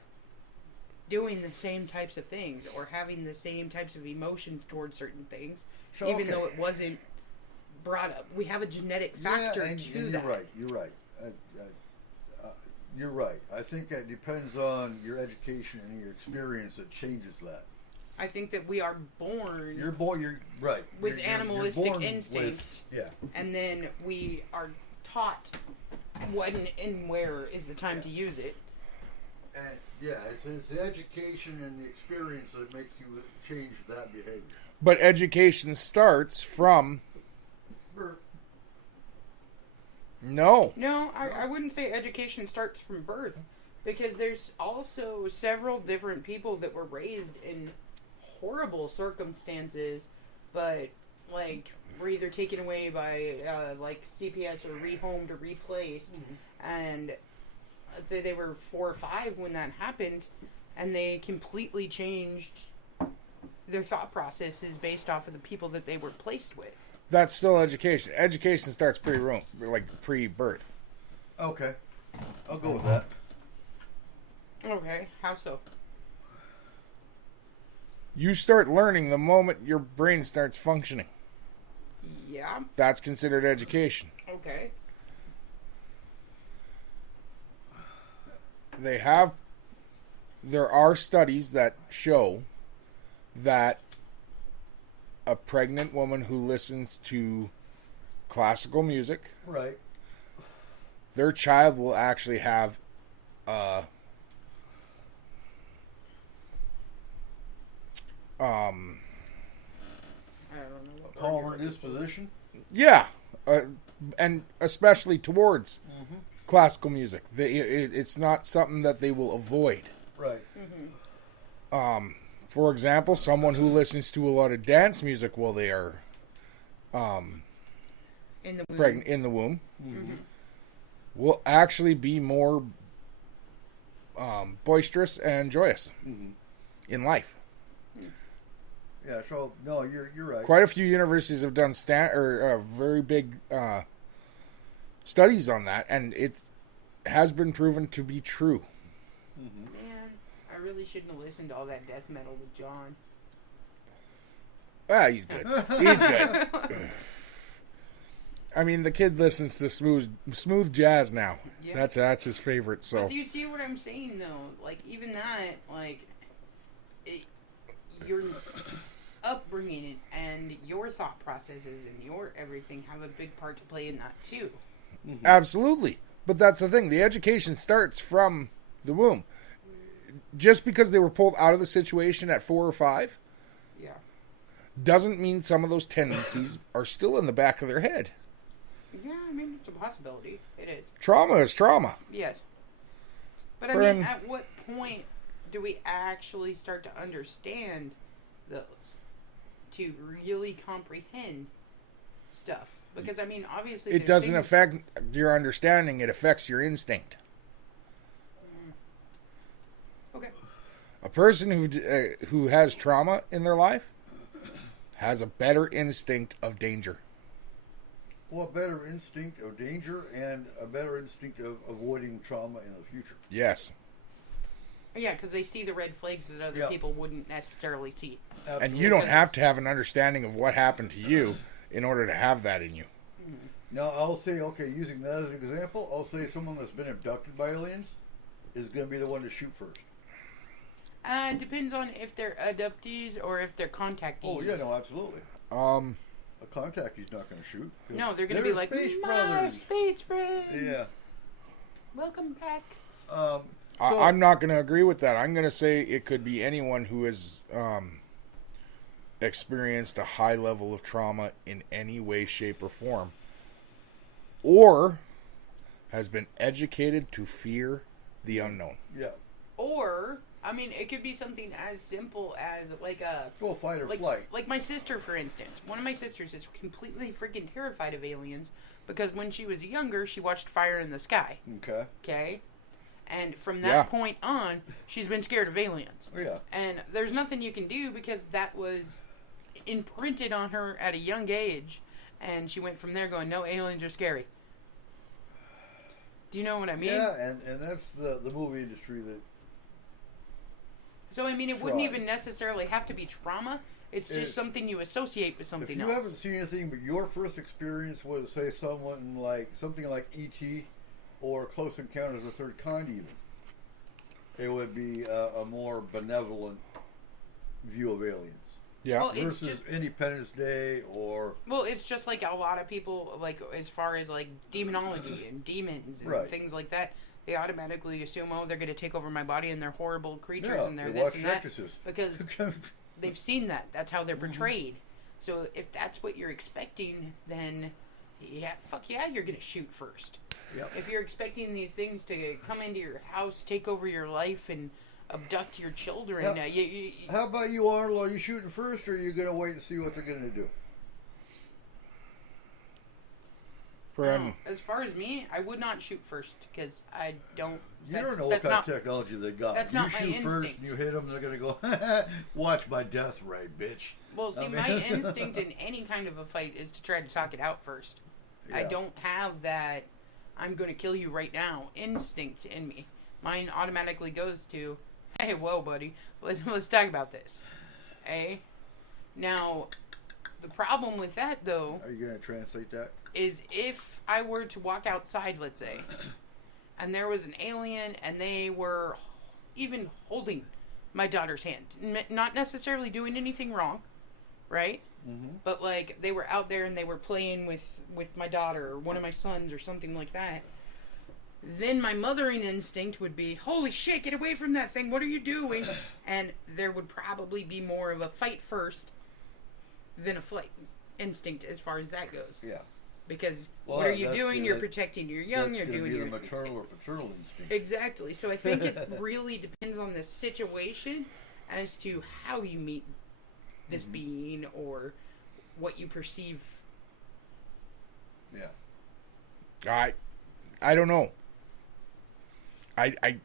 doing the same types of things or having the same types of emotions towards certain things, So, even okay. though it wasn't brought up. We have a genetic factor and to you're that. right. You're right. You're right. I think it depends on your education and your experience that changes that. I think that we are born You're born. You're right. with You're animalistic born instinct, with- yeah. and then we are taught when and where is the time to use it. And yeah, it's the education and the experience that makes you change that behavior. But education starts from Birth. no. No, I wouldn't say education starts from birth, because there's also several different people that were raised in horrible circumstances, but like were either taken away by like CPS or rehomed or replaced, and I'd say they were 4 or 5 when that happened, and they completely changed their thought processes based off of the people that they were placed with. That's still education. Education starts pre-birth. Okay, I'll go with that. Okay, how so? You start learning the moment your brain starts functioning. Yeah, That's considered education. okay. There are studies that show that a pregnant woman who listens to classical music, Right. their child will actually have I don't know what Calmer disposition. yeah, and especially towards classical music. It's not something that they will avoid. Right. For example, someone who listens to a lot of dance music while they are in the womb. pregnant in the womb will actually be more boisterous and joyous in life. Yeah. So no, you're right. Quite a few universities have done very big studies on that, and it has been proven to be true. Man, I really shouldn't have listened to all that death metal with John. Ah, he's good. He's good. I mean, the kid listens to smooth jazz now. Yeah. That's his favorite. But So do you see what I'm saying, though? Like, even that, like, your upbringing and your thought processes and your everything have a big part to play in that, too. absolutely. But that's the thing. The education starts from the womb. Just because they were pulled out of the situation at 4 or 5 Yeah. doesn't mean some of those tendencies are still in the back of their head. Yeah, I mean, it's a possibility. It is. Trauma is trauma. Yes. But I Friend. mean, at what point do we actually start to understand those? To really comprehend stuff? Because, I mean, obviously... It there's doesn't things- affect your understanding. It affects your instinct. Okay. A person who has trauma in their life has a better instinct of danger. Well, a better instinct of danger and a better instinct of avoiding trauma in the future. Yes. Yeah, because they see the red flags that other Yeah. people wouldn't necessarily see. And you don't have to have an understanding of what happened to you in order to have that in you. Now, I'll say, okay, using that as an example, I'll say someone that's been abducted by aliens is going to be the one to shoot first. It depends on if they're adoptees or if they're contactees. Oh, yeah, no, absolutely. A contact he's not going to shoot. 'cause No, they're going to be like, space my brothers. space friends. Yeah. Welcome back. So- I'm not going to agree with that. I'm going to say it could be anyone who has experienced a high level of trauma in any way, shape, or form, or has been educated to fear the unknown. Yeah. Or, I mean, it could be something as simple as like a... Go fight or Like, flight. like my sister, for instance. One of my sisters is completely freaking terrified of aliens because when she was younger, she watched Fire in the Sky. Okay. Okay? And from that Yeah. point on, she's been scared of aliens. Oh, yeah. And there's nothing you can do because that was imprinted on her at a young age. And she went from there going, no, aliens are scary. Do you know what I mean? Yeah, and that's the movie industry that So, I mean, it wouldn't Try. even necessarily have to be trauma. It's just something you associate with something If you else. haven't seen anything, but your first experience was, say, something like E.T. or Close Encounters of the Third Kind, even, it would be a more benevolent view of aliens. Yeah. Well, it's Versus just- Independence Day or Well, it's just like a lot of people, like, as far as, like, demonology and demons and Right. things like that, they automatically assume, oh, they're going to take over my body and they're horrible creatures and they're they this watch and that. Exorcist. Because they've seen that. That's how they're portrayed. So if that's what you're expecting, then, fuck yeah, you're going to shoot first. Yep. If you're expecting these things to come into your house, take over your life, and abduct your children, Yep. How about you, Arnold? Are you shooting first, or are you going to wait and see what they're going to do? as far as me, I would not shoot first because I don't. You don't know what kind of technology they got. That's you not my shoot first instinct. and you hit them, they're going to go, watch my death ray, bitch. Well, see, my instinct in any kind of a fight is to try to talk it out first. I Yeah. don't have that I'm going to kill you right now instinct in me. Mine automatically goes to, hey, whoa, buddy, let's talk about this. Eh? Now, the problem with that, though, Are you going to translate that? is if I were to walk outside, let's say, and there was an alien and they were even holding my daughter's hand, not necessarily doing anything wrong, right? Mm-hmm. But like they were out there and they were playing with my daughter or one of my sons or something like that, then my mothering instinct would be, holy shit, get away from that thing, what are you doing? And there would probably be more of a fight first than a flight instinct as far as that goes. Yeah. Because Well, what are you that's- doing? You're that- protecting your young. That's You're gonna doing be your the maternal or paternal instinct. exactly. So I think it really depends on the situation as to how you meet this being or what you perceive. Yeah. I don't know. I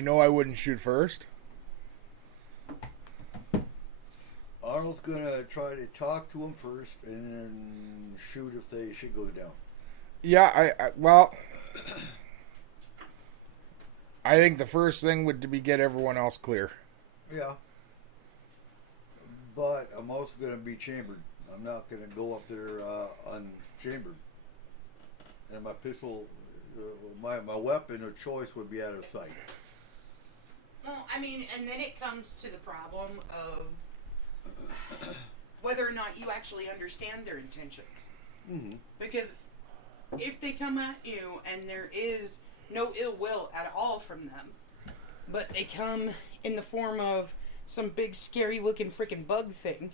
know I wouldn't shoot first. Arnold's gonna try to talk to him first and then shoot if they shit goes down. Yeah, well, I think the first thing would be get everyone else clear. Yeah. But I'm also gonna be chambered. I'm not gonna go up there unchambered. And my pistol, my weapon of choice would be out of sight. Well, I mean, and then it comes to the problem of whether or not you actually understand their intentions. Mm-hmm. Because if they come at you and there is no ill will at all from them, but they come in the form of some big scary looking freaking bug thing,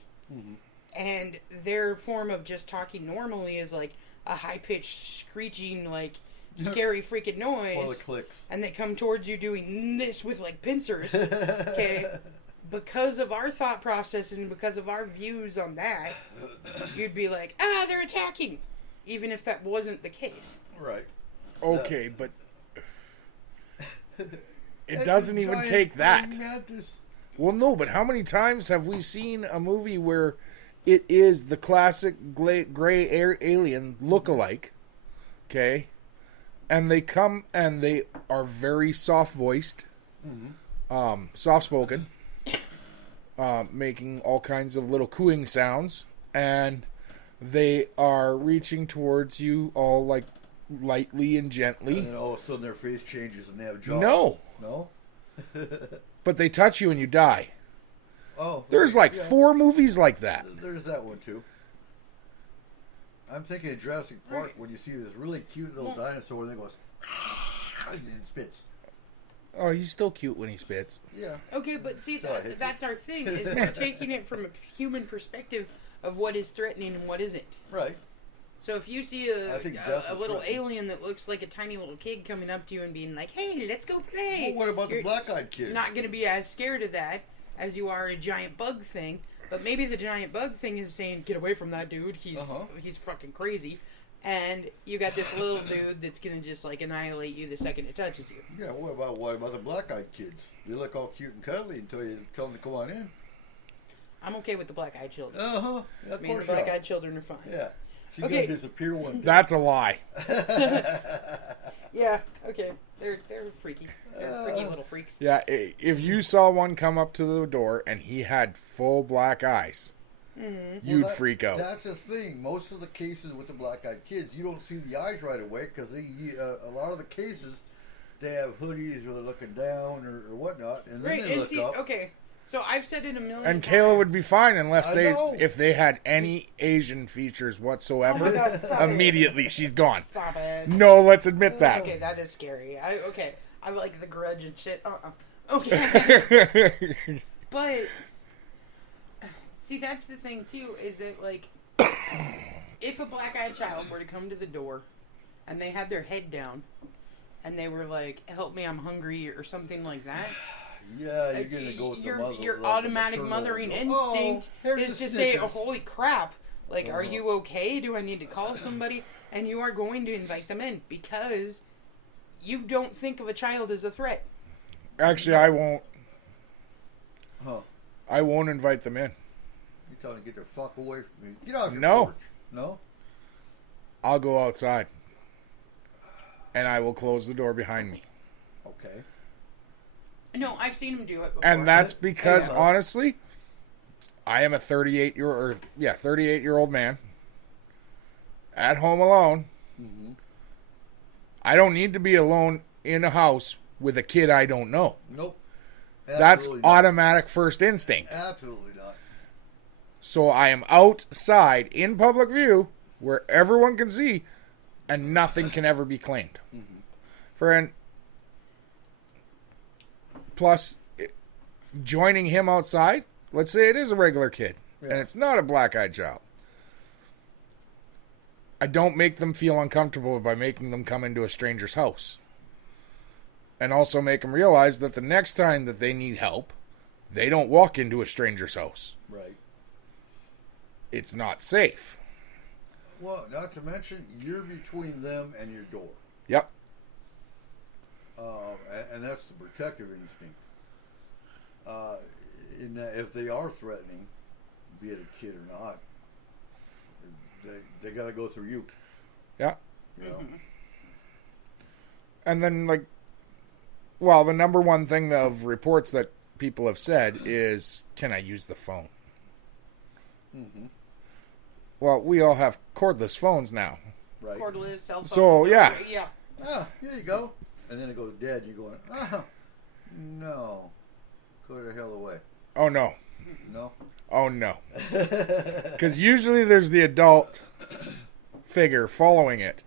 and their form of just talking normally is like a high pitched screeching like scary freaking noise, All the clicks. and they come towards you doing this with like pincers, okay, because of our thought processes and because of our views on that, you'd be like, they're attacking, even if that wasn't the case. Right. Okay, but it doesn't even take that. Well, no, but how many times have we seen a movie where it is the classic gray alien look-alike, okay, and they come and they are very soft-voiced, soft-spoken, making all kinds of little cooing sounds, and they are reaching towards you all like lightly and gently. And then all of a sudden their face changes and they have jaws. No. No? But they touch you and you die. Oh. There's like yeah. 4 movies like that. There's that one too. I'm thinking of Jurassic Park when you see this really cute little dinosaur and it goes and it spits. Oh, he's still cute when he spits. Yeah. Okay, but see, Still a history. that's our thing, is we're taking it from a human perspective of what is threatening and what isn't. Right. So if you see I think death a is little threatening. alien that looks like a tiny little kid coming up to you and being like, hey, let's go play. Well, what about the You're black-eyed kids? not going to be as scared of that as you are a giant bug thing. But maybe the giant bug thing is saying, get away from that dude. He's fucking crazy. And you got this little dude that's going to just like annihilate you the second it touches you. Yeah, what about the black-eyed kids? They look all cute and cuddly until you tell them to come on in. I'm okay with the black-eyed children. Uh-huh. Yeah, I of mean, the course you are. black-eyed children are fine. Yeah. She's Okay. gonna disappear one day. That's a lie. Yeah. Okay. They're freaky. They're freaky little freaks. Yeah, if you saw one come up to the door and he had full black eyes, you'd freak out. That's the thing. Most of the cases with the black-eyed kids, you don't see the eyes right away because a lot of the cases, they have hoodies or they're looking down or whatnot, and then they look up. Okay. So I've said it a million And times. Kayla would be fine unless know. if they had any Asian features whatsoever. Oh my God, stop immediately she's gone. Stop it. No, let's admit that. Okay, that is scary. I like The Grudge and shit. Okay. But see, that's the thing too, is that like, if a black-eyed child were to come to the door, and they had their head down, and they were like, "Help me, I'm hungry," or something like that. Yeah, you're gonna go with the mother. Your like, automatic maternal, mothering go, instinct here's is the to say, Snickers. "Oh, holy crap! Like, are you okay? Do I need to call somebody?" And you are going to invite them in because you don't think of a child as a threat. Actually, I won't. Huh. I won't invite them in. You telling them to get the fuck away from me? Get off your No. porch. No. I'll go outside. And I will close the door behind me. Okay. No, I've seen him do it before. And that's because, Yeah. honestly, I am a 38-year-old man at home alone. Mm-hmm. I don't need to be alone in a house with a kid I don't know. Nope. That's Absolutely not. automatic first instinct. Absolutely not. So I am outside in public view where everyone can see and nothing can ever be claimed. Plus, joining him outside, let's say it is a regular kid and it's not a black-eyed child. I don't make them feel uncomfortable by making them come into a stranger's house. And also make them realize that the next time that they need help, they don't walk into a stranger's house. Right. It's not safe. Well, not to mention, you're between them and your door. Yep. And that's the protective instinct. In that if they are threatening, be it a kid or not, they got to go through you. Yeah. You know? And then, like, well, the number one thing of reports that people have said is, can I use the phone? Mm-hmm. Well, we all have cordless phones now. Right. Cordless, cell phones. So, yeah. Yeah. Ah, here you go. And then it goes dead. You're going, no. Go the hell away. Oh, no. No? Oh, no. Because usually there's the adult figure following it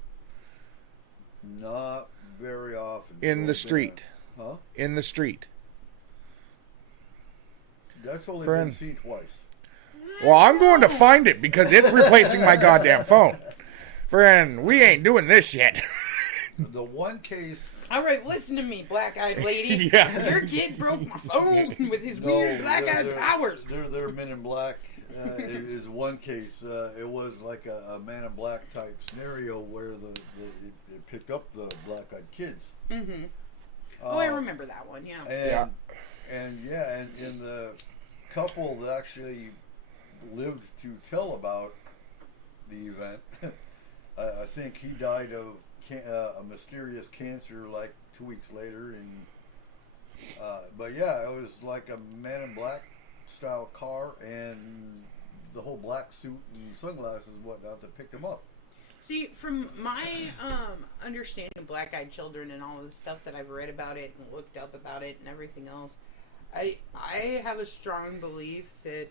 Not very often. in the street. Huh? In the street. That's only Friend. been seen twice. Well, I'm going to find it because it's replacing my goddamn phone. Friend, we ain't doing this yet. The one case... All right, listen to me, black-eyed lady. Yeah. Your kid broke my phone with his weird black-eyed they're- powers. They're Men in Black. Is one case. It was like a Man in Black type scenario where it picked up the black-eyed kids. Mm-hmm. Oh, I remember that one, yeah. And the couple that actually lived to tell about the event, I think he died of a mysterious cancer like 2 weeks later. And but yeah, it was like a Man in Black style car and the whole black suit and sunglasses and whatnot that picked him up. See, from my understanding of black-eyed children and all of the stuff that I've read about it and looked up about it and everything else, I have a strong belief that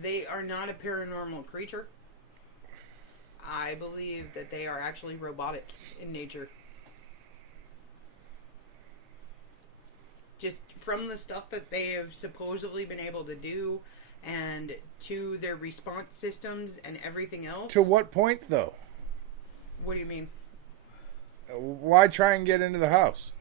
they are not a paranormal creature. I believe that they are actually robotic in nature. Just from the stuff that they have supposedly been able to do and to their response systems and everything else. To what point, though? What do you mean? Why try and get into the house?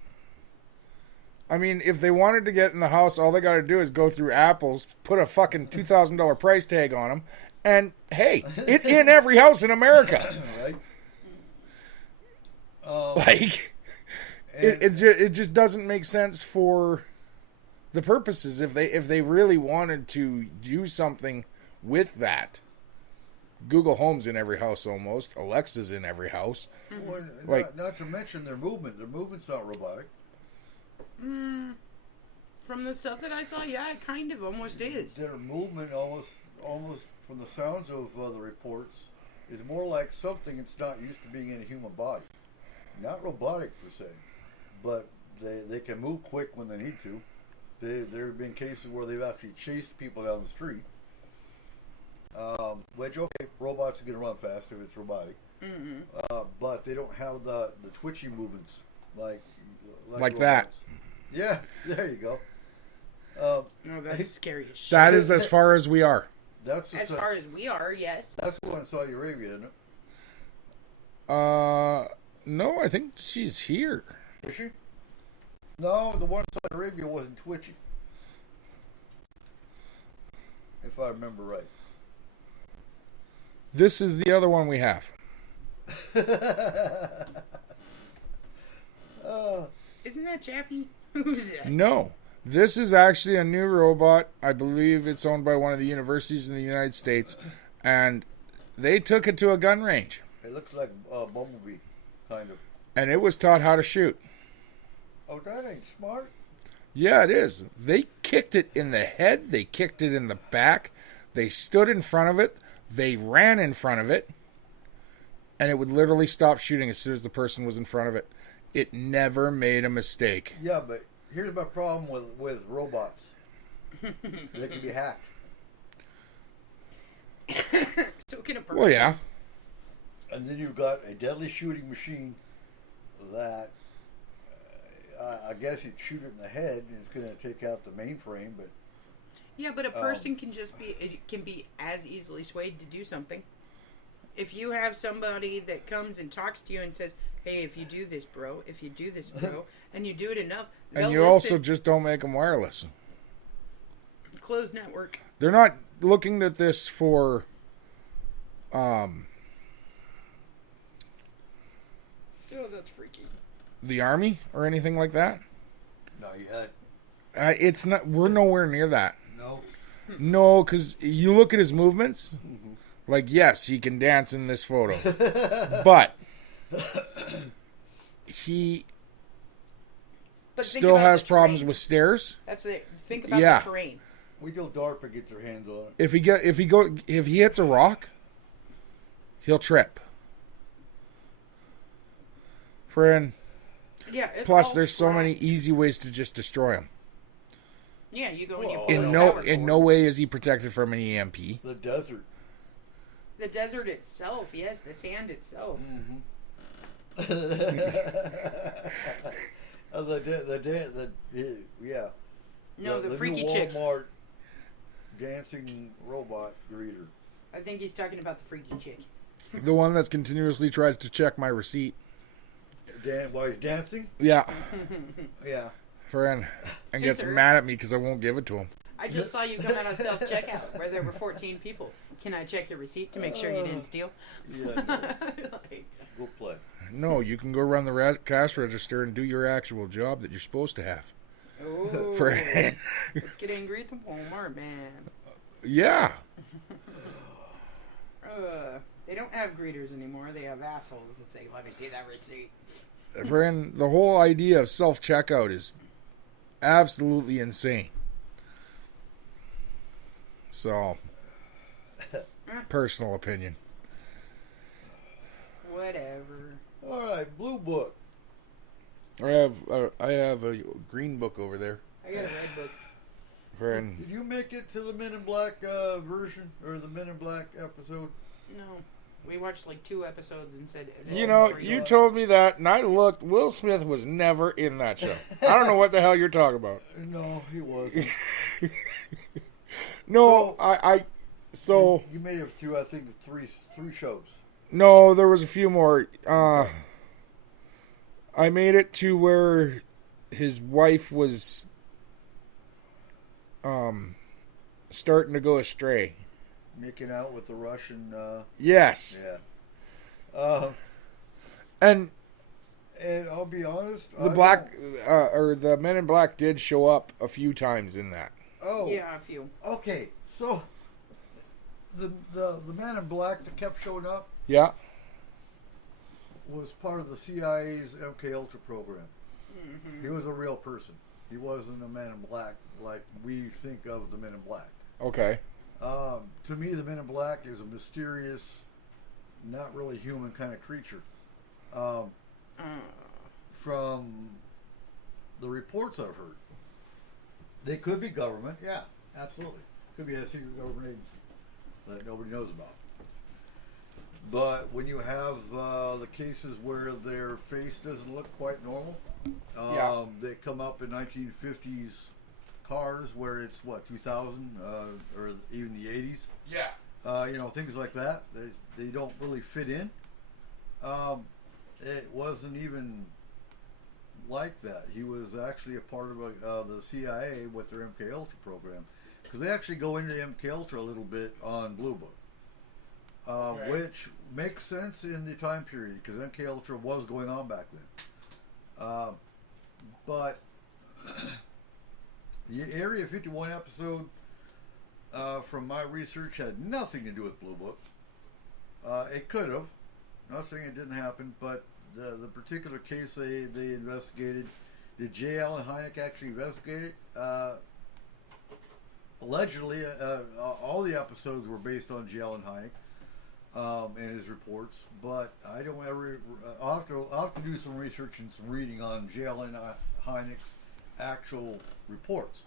I mean, if they wanted to get in the house, all they got to do is go through Apple's, put a fucking $2,000 price tag on them, and hey, it's in every house in America. Right? Like, it just doesn't make sense for the purposes. If they really wanted to do something with that, Google Home's in every house almost. Alexa's in every house. Well, Like- not to mention their movement. Their movement's not robotic. From the stuff that I saw, yeah, it kind of almost is. Their movement almost from the sounds of the reports is more like something that's not used to being in a human body. Not robotic per se, but they can move quick when they need to. There have been cases where they've actually chased people down the street. Which, okay, robots are going to run faster if it's robotic. But they don't have the twitchy movements like that. robots. Yeah, there you go. No, that's scary as shit. That is as far as we are. That's As far as we are, yes. that's the one in Saudi Arabia, isn't it? No, I think she's here. Is she? No, the one in Saudi Arabia wasn't twitchy. If I remember right. This is the other one we have. Isn't that Chappie? Who's that? No. This is actually a new robot. I believe it's owned by one of the universities in the United States. And they took it to a gun range. It looks like Bumblebee, kind of. And it was taught how to shoot. Oh, that ain't smart. Yeah, it is. They kicked it in the head. They kicked it in the back. They stood in front of it. They ran in front of it. And it would literally stop shooting as soon as the person was in front of it. It never made a mistake. Yeah, but here's my problem with robots. They can be hacked. So can a person. Well, yeah. And then you've got a deadly shooting machine that I guess you'd shoot it in the head and it's going to take out the mainframe, but Yeah, but a person can just be as easily swayed to do something. If you have somebody that comes and talks to you and says, "Hey, if you do this, bro, and you do it enough, And they'll you also listen. just don't make them wireless. Closed network." They're not looking at this for Oh, that's freaky. the army or anything like that. not yet. It's not. We're nowhere near that. No. No, because you look at his movements. Like, yes, he can dance in this photo, but he But think still about has the problems terrain. with stairs. That's it. Think about Yeah. the terrain. Wait till DARPA gets their hands on it. If he hits a rock, he'll trip. Friend. Yeah. It's Plus, all there's so flat. many easy ways to just destroy him. Yeah, you go and you Well, pull In his no power in cord. no way is he protected from an EMP. The desert. The desert itself, yes, the sand itself. Yeah. No, the new freaky chick. Walmart dancing robot greeter. I think he's talking about the freaky chick. The one that continuously tries to check my receipt. While he's dancing? Yeah, Yeah. friend, and gets sir. mad at me because I won't give it to him. I just saw you come out of self-checkout where there were 14 people. Can I check your receipt to make sure you didn't steal? Yeah. Like, Go play. No, you can go run the cash register and do your actual job that you're supposed to have. oh, Friend. let's get angry at the Walmart, man. Yeah. They don't have greeters anymore. They have assholes that say, "Let me see that receipt." Friend, the whole idea of self-checkout is absolutely insane. So, personal opinion. Whatever. All right, Blue Book. I have a green book over there. I got a red book. Friend, Did you make it to the Men in Black version or the Men in Black episode? No. We watched like 2 episodes and said... you know, you told me that, and I looked. Will Smith was never in that show. I don't know what the hell you're talking about. No, he wasn't. No, So You made it through, I think, three shows. no, there was a few more. I made it to where his wife was starting to go astray. Making out with the Russian. Yes, Yeah. and And I'll be honest. the the Men in Black did show up a few times in that. Oh. Yeah, a few. Okay. So the man in black that kept showing up Yeah. was part of the CIA's MK Ultra program. Mm-hmm. He was a real person. He wasn't a man in black like we think of the men in black. Okay. To me, the men in black is a mysterious, not really human kind of creature. From the reports I've heard, they could be government. Yeah, absolutely. Could be a secret government agency that nobody knows about. But when you have the cases where their face doesn't look quite normal, they come up in 1950s cars where it's what 2000 or even the 80s. Yeah. Things like that. They don't really fit in. It wasn't even like that. He was actually a part of the CIA with their MK Ultra program, because they actually go into MK Ultra a little bit on Blue Book. Which makes sense in the time period, because MK Ultra was going on back then. But the Area 51 episode, from my research, had nothing to do with Blue Book. It could have. Not saying it didn't happen, but the particular case they investigated, did J. Allen Hynek actually investigate it? Allegedly, all the episodes were based on J. Allen Hynek and his reports, but I don't ever. I'll have to do some research and some reading on J. Allen Hynek's actual reports,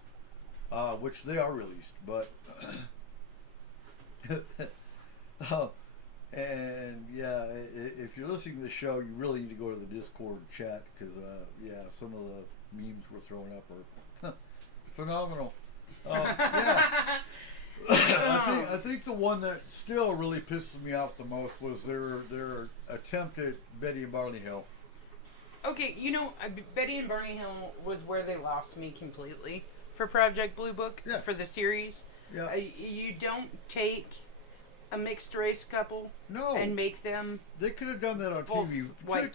which they are released, but. And yeah, if you're listening to the show, you really need to go to the Discord chat, because some of the memes we're throwing up are phenomenal. I think the one that still really pisses me off the most was their attempt at Betty and Barney Hill. Okay, Betty and Barney Hill was where they lost me completely for Project Blue Book, for the series. Yeah. You don't take a mixed race couple and make them. They could have done that on TV. White.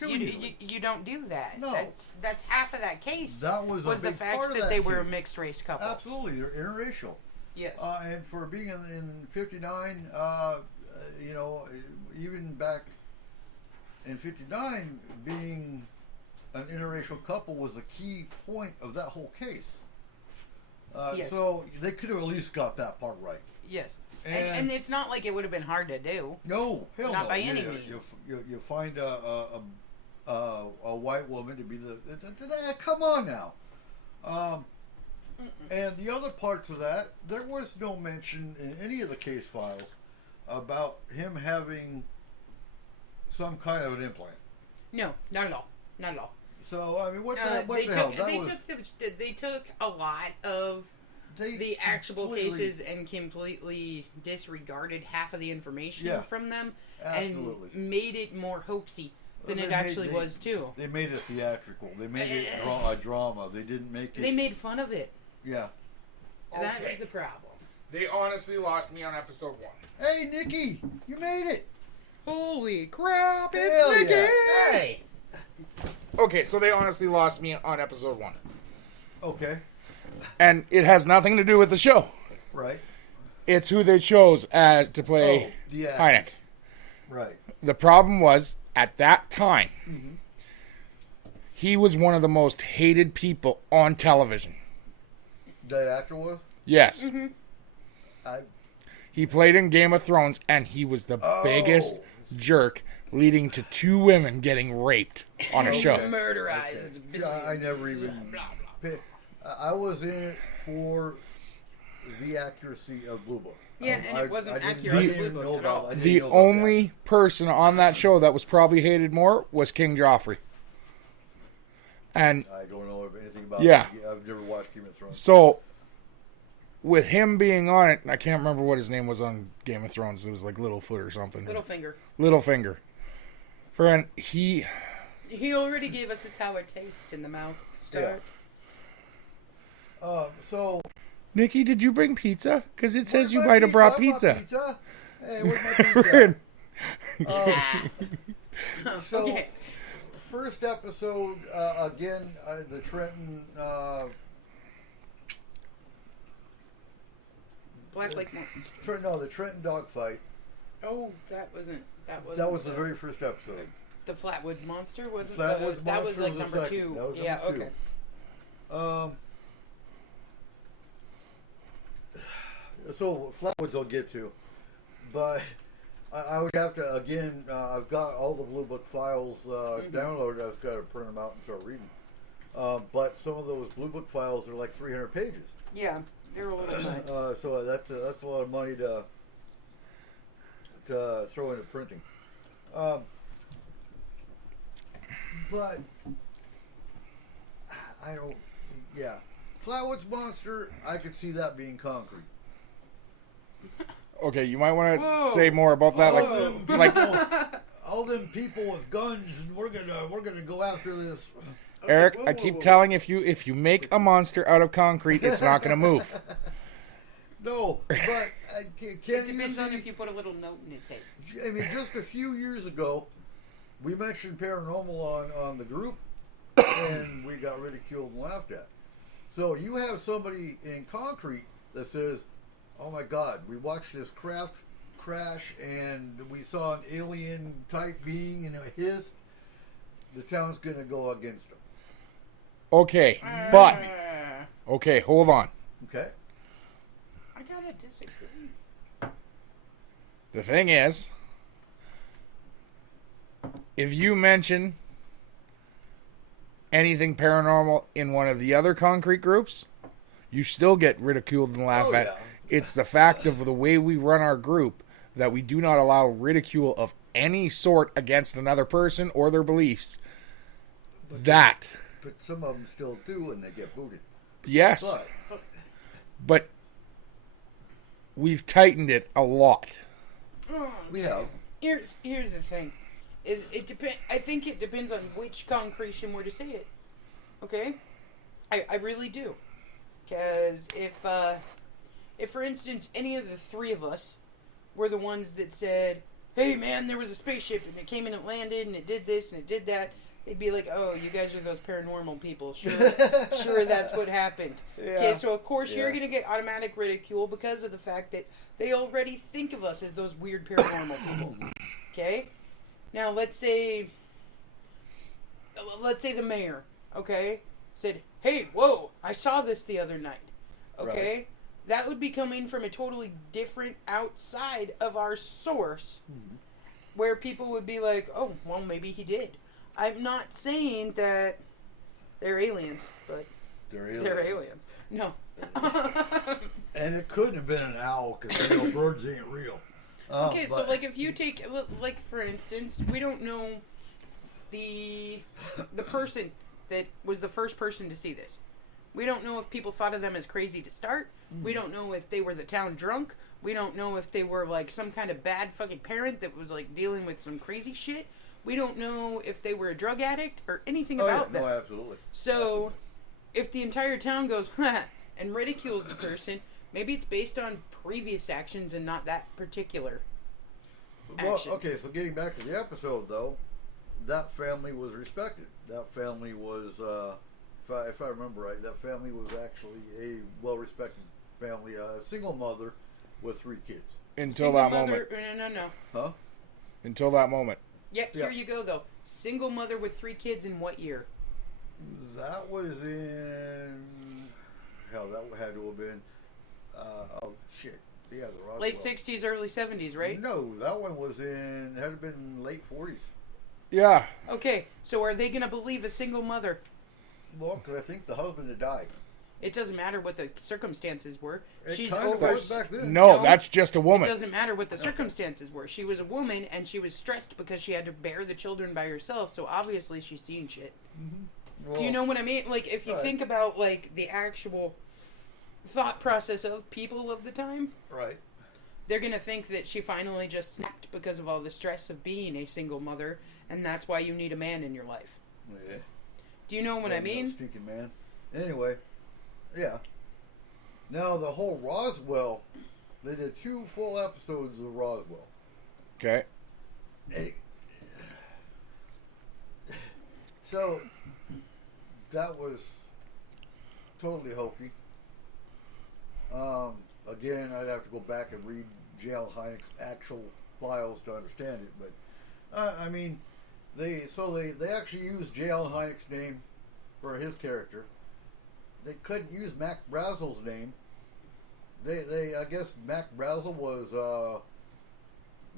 You don't do that. No. That's half of that case. That was a the big fact part of that that they were a case. mixed race couple. Absolutely, they're interracial. Yes. And for being in 59, even back in 59, being an interracial couple was a key point of that whole case. Yes. So they could have at least got that part right. Yes. And it's not like it would have been hard to do. No, hell not no. by any means. You find a white woman to be the come on now. And the other part to that, there was no mention in any of the case files about him having some kind of an implant. No, not at all. Not at all. So I mean, what the hell? They took a lot of the actual cases and completely disregarded half of the information from them, absolutely. and made it more hoaxy than it actually was too. They made it theatrical. They made it a drama. They didn't make it. They made fun of it. Yeah. That is the problem. They honestly lost me on episode 1. Hey, Nikki, you made it. Holy crap! It's Hell Nikki. yeah. Hey. Okay, so they honestly lost me on episode 1. Okay. And it has nothing to do with the show. Right. It's who they chose as to play Hynek. Right. The problem was, at that time, he was one of the most hated people on television. That actor was? Yes. Mm-hmm. He played in Game of Thrones, and he was the biggest jerk, leading to 2 women getting raped on a show. Murderized. Okay. Yeah, I never even... I was in it for the accuracy of Blue Book. Yeah, and it wasn't accurate I to didn't Blue know Book at all. The only person on that show that was probably hated more was King Joffrey. And I don't know anything about yeah. it. I've never watched Game of Thrones. So, with him being on it, I can't remember what his name was on Game of Thrones. It was like Littlefoot or something. Littlefinger. Friend, he already gave us a sour taste in the mouth at the start. So, Nikki, did you bring pizza? Because it says you might have brought pizza. Hey, where's my pizza? So, Okay. first episode, again, the Trenton Black Lake Monster. No, the Trenton dogfight. Oh, that wasn't. That was the very first episode. The Flatwoods Monster wasn't. Flatwoods that was Monster like was the number second. 2. That was Yeah. number 2. Okay. So Flatwoods I'll get to, but I would have to again. I've got all the Blue Book files downloaded. I've got to print them out and start reading. But some of those Blue Book files are like 300 pages. Yeah, they're a little nuts. So that's a lot of money to throw into printing. But I don't. Yeah, Flatwoods Monster. I could see that being concrete. Okay, you might want Whoa. to say more about that. Like All them people with guns, and we're gonna go after this. Eric, I keep telling if you make a monster out of concrete, it's not going to move. No, but It can you depends on see? if you put a little note in its head. I mean, just a few years ago, we mentioned paranormal on the group, and we got ridiculed and laughed at. So you have somebody in concrete that says, "Oh my God, we watched this craft crash, and we saw an alien type being, and it hissed." The town's gonna go against them. Okay, but okay, hold on. Okay. I gotta disagree. The thing is, if you mention anything paranormal in one of the other concrete groups, you still get ridiculed and laughed at. Yeah. It's the fact of the way we run our group that we do not allow ridicule of any sort against another person or their beliefs. But some of them still do, and they get booted. yes, but we've tightened it a lot. We have. Here's the thing, is it depend. I think it depends on which concretion were to say it. Okay, I really do, because if for instance any of the three of us were the ones that said, "Hey man, there was a spaceship and it came and it landed and it did this and it did that," they'd be like, "Oh, you guys are those paranormal people. Sure, sure, that's what happened." Yeah. Okay, so of course you're Yeah. gonna get automatic ridicule because of the fact that they already think of us as those weird paranormal people. Okay, now let's say the mayor, okay, said, "Hey, whoa, I saw this the other night." Okay, Right. that would be coming from a totally different outside of our source, where people would be like, "Oh, well, maybe he did." I'm not saying that they're aliens, but They're aliens. they're aliens. No. And it couldn't have been an owl because birds ain't real. Okay, so But- like if you take, like for instance, we don't know the person that was the first person to see this. We don't know if people thought of them as crazy to start. We don't know if they were the town drunk. We don't know if they were like some kind of bad fucking parent that was like dealing with some crazy shit. We don't know if they were a drug addict or anything about them. No, absolutely. So, if the entire town goes, "Ha," and ridicules the person, maybe it's based on previous actions and not that particular Well, action. okay, so getting back to the episode, though, that family was respected. That family was, if I remember right, that family was actually a well-respected family, a single mother with 3 kids. Until Single that mother, moment. No. Huh? Until that moment. Yep, Yeah. here you go, though. Single mother with 3 kids in what year? That was in... Hell, that had to have been... oh, shit. Yeah, the Roswell. Late 60s, early 70s, right? No, that one was in... Had to have been late 40s. Yeah. Okay, so are they going to believe a single mother? Well, 'cause I think the husband had died. It doesn't matter what the circumstances were. It She's kind of over. was back then. No, No, that's just a It woman. doesn't matter what the circumstances were. She was a woman and she was stressed because she had to bear the children by herself. So obviously she's seen shit. Do you know what I mean? Like if you Right. think about like the actual thought process of people of the time, Right. they're gonna think that she finally just snapped because of all the stress of being a single mother, and that's why you need a man in your life. Yeah. Do you know what I Damn, mean? that stinking man. Anyway, yeah. Now the whole Roswell, they did 2 full episodes of Roswell. Okay. Hey. So that was totally hokey. again, I'd have to go back and read J.L. Hynek's actual files to understand it. But I mean, they actually used J.L. Hynek's name for his character. They couldn't use Mac Brazel's name. They I guess Mac Brazel was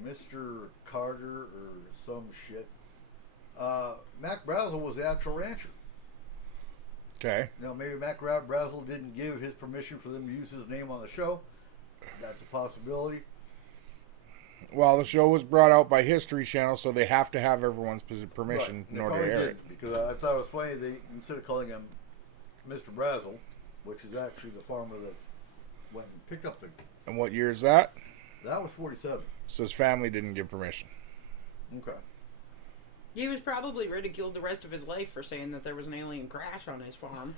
Mr. Carter or some shit. Mac Brazel was the actual rancher. Okay. Now, maybe Mac Brazel didn't give his permission for them to use his name on the show. That's a possibility. Well, the show was brought out by History Channel, so they have to have everyone's permission Right. in order to air it. Because I thought it was funny, they instead of calling him Mr. Brazel, which is actually the farmer that went and picked up the... And what year is that? That was 47. So his family didn't give permission. Okay. He was probably ridiculed the rest of his life for saying that there was an alien crash on his farm.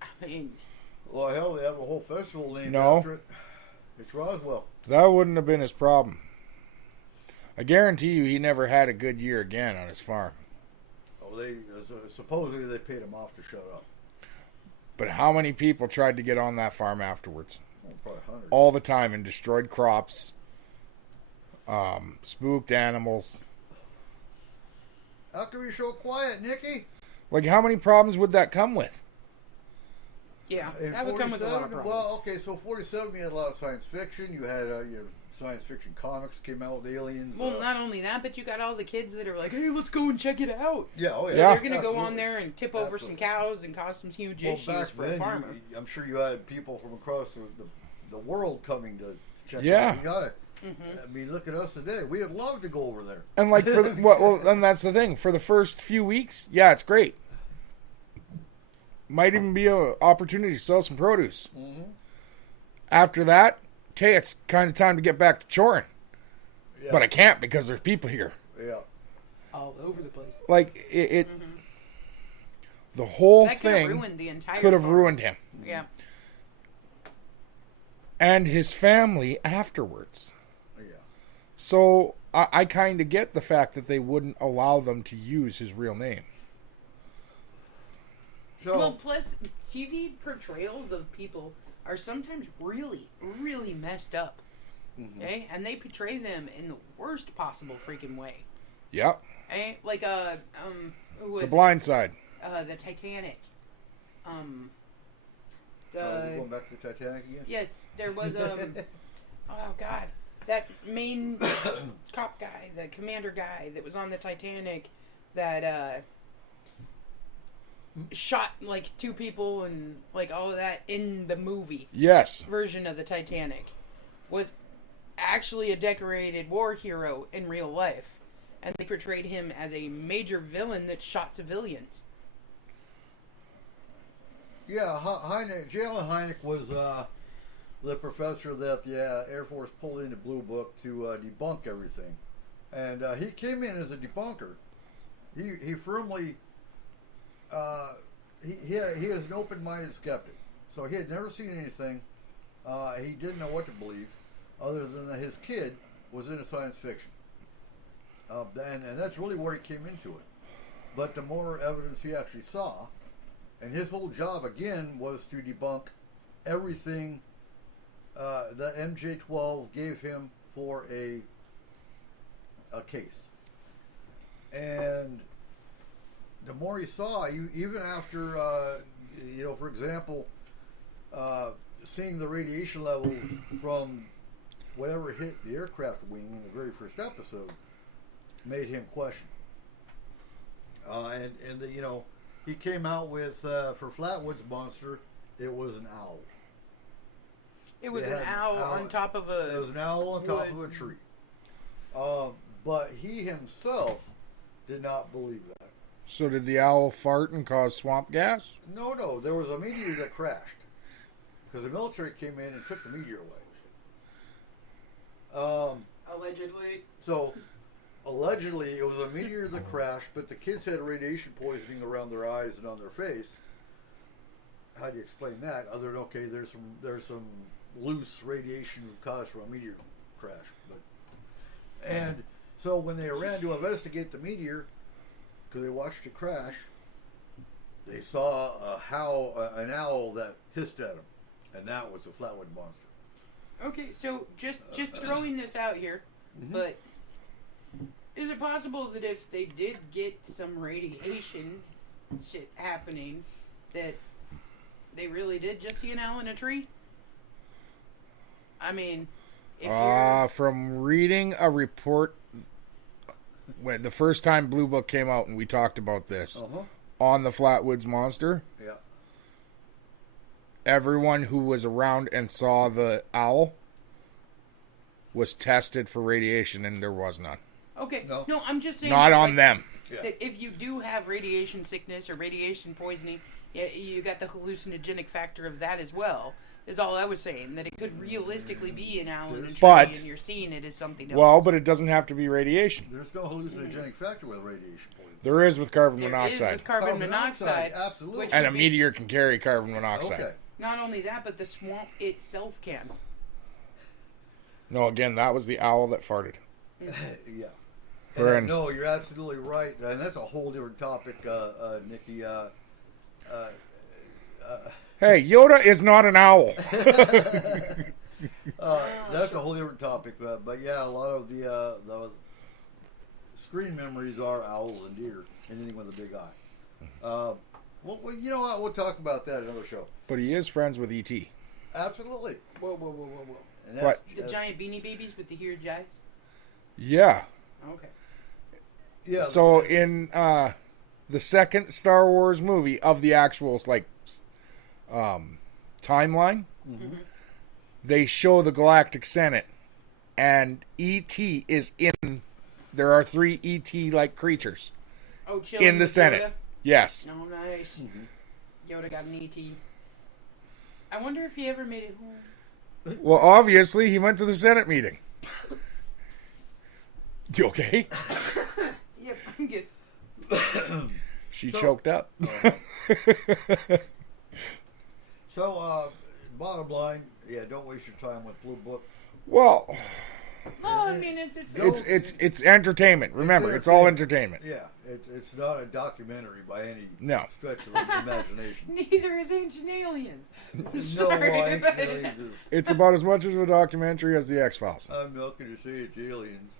I mean... Well, hell, they have a whole festival named No. after it. It's Roswell. That wouldn't have been his problem. I guarantee you he never had a good year again on his farm. Oh, supposedly they paid him off to shut up. But how many people tried to get on that farm afterwards? Oh, probably hundreds. All the time, and destroyed crops, spooked animals. How come you're so quiet, Nikki? Like, how many problems would that come with? Yeah, In that would come with a lot of 47, problems. well, okay, so 47, you had a lot of science fiction. You had your science fiction comics came out with aliens. Well, not only that, but you got all the kids that are like, hey, let's go and check it out. Yeah, oh yeah. So they're going to go absolutely. on there and tip over some cows and cause some huge Well, issues back for a then, farmer. I'm sure you had people from across the world coming to check Yeah. it out. You got it. I mean, look at us today. We'd love to go over there. And like for the, well, and that's the thing. For the first few weeks, yeah, it's great. Might even be an opportunity to sell some produce. Mm-hmm. After that, okay, it's kind of time to get back to choring. Yeah. But I can't because there's people here. Yeah. All over the place. Like it the whole That could have thing ruined the entire could have farm. ruined him Yeah. and his family afterwards. Yeah. So I kind of get the fact that they wouldn't allow them to use his real name. So, Well, plus, TV portrayals of people are sometimes really, really messed up. Okay? And they portray them in the worst possible freaking way. Yep. Okay? Like, who was The Blind Side. the Titanic. going back to the Titanic again? Yes, there was, oh, God. That main cop guy, the commander guy that was on the Titanic that, shot, like, 2 people and, like, all of that in the movie Yes. version of the Titanic was actually a decorated war hero in real life. And they portrayed him as a major villain that shot civilians. Yeah, J.L. Hynek was the professor that the Air Force pulled into Blue Book to debunk everything. And he came in as a debunker. He firmly... he is an open-minded skeptic. So he had never seen anything. He didn't know what to believe, other than that his kid was into science fiction. And that's really where he came into it. But the more evidence he actually saw, and his whole job, again, was to debunk everything that MJ-12 gave him for a case. And the more he saw, even after, for example, seeing the radiation levels from whatever hit the aircraft wing in the very first episode, made him question. He came out with, for Flatwoods Monster, it was an owl. It was They an had owl on top of a... It was an owl on top of a tree. But he himself did not believe that. So did the owl fart and cause swamp gas? No, there was a meteor that crashed. Because the military came in and took the meteor away. Allegedly. So, allegedly, it was a meteor that crashed, but the kids had radiation poisoning around their eyes and on their face. How do you explain that? Other than, okay, there's some loose radiation caused from a meteor crash. And so when they ran to investigate the meteor, because they watched it crash, they saw an owl that hissed at them, and that was the Flatwood Monster. Okay, so just throwing this out here, but is it possible that if they did get some radiation shit happening, that they really did just see an owl in a tree? I mean, if you're... From reading a report when the first time Blue Book came out and we talked about this on the Flatwoods Monster, Yeah. everyone who was around and saw the owl was tested for radiation, and there was none. Okay, No. no, I'm just saying... Not that, on like, them. that if you do have radiation sickness or radiation poisoning, you got the hallucinogenic factor of that as well. Is all I was saying. That it could realistically be an owl in a tree, But- and you're seeing it as something else. Well, but it doesn't have to be radiation. There's no hallucinogenic factor with radiation poisoning. There is with carbon there is monoxide. with carbon monoxide, absolutely. which And a would be- meteor can carry carbon monoxide. Okay. Not only that, but the swamp itself can. No, again, that was the owl that farted. Yeah. We're And, in- no, you're absolutely right, and that's a whole different topic, Nikki. Hey, Yoda is not an owl. That's a whole different topic, but yeah, a lot of the screen memories are owls and deer, anything with a big eye. Well, you know what? We'll talk about that another show. But he is friends with E.T. Absolutely. Whoa, whoa, whoa, whoa, whoa. And What? The giant beanie babies with the huge eyes? Yeah. Okay. Yeah. So in the second Star Wars movie of the actual timeline, they show the Galactic Senate, and E.T. is in. There are 3 E.T. like creatures Oh, chilling in the with Senate. Yoda? Yes. Oh, nice. Yoda got an ET. I wonder if he ever made it home. Well, obviously he went to the Senate meeting. You okay? Yep, I'm good. She choked up. So, bottom line, yeah, don't waste your time with Blue Book. Well, No, I mean, it's it's entertainment. Remember, it's all entertainment. Yeah, it's not a documentary by any No. stretch of the imagination. neither is Ancient Aliens. No, Sorry, Ancient but- Aliens is, It's about as much of a documentary as the X-Files. I'm not going to say it's aliens,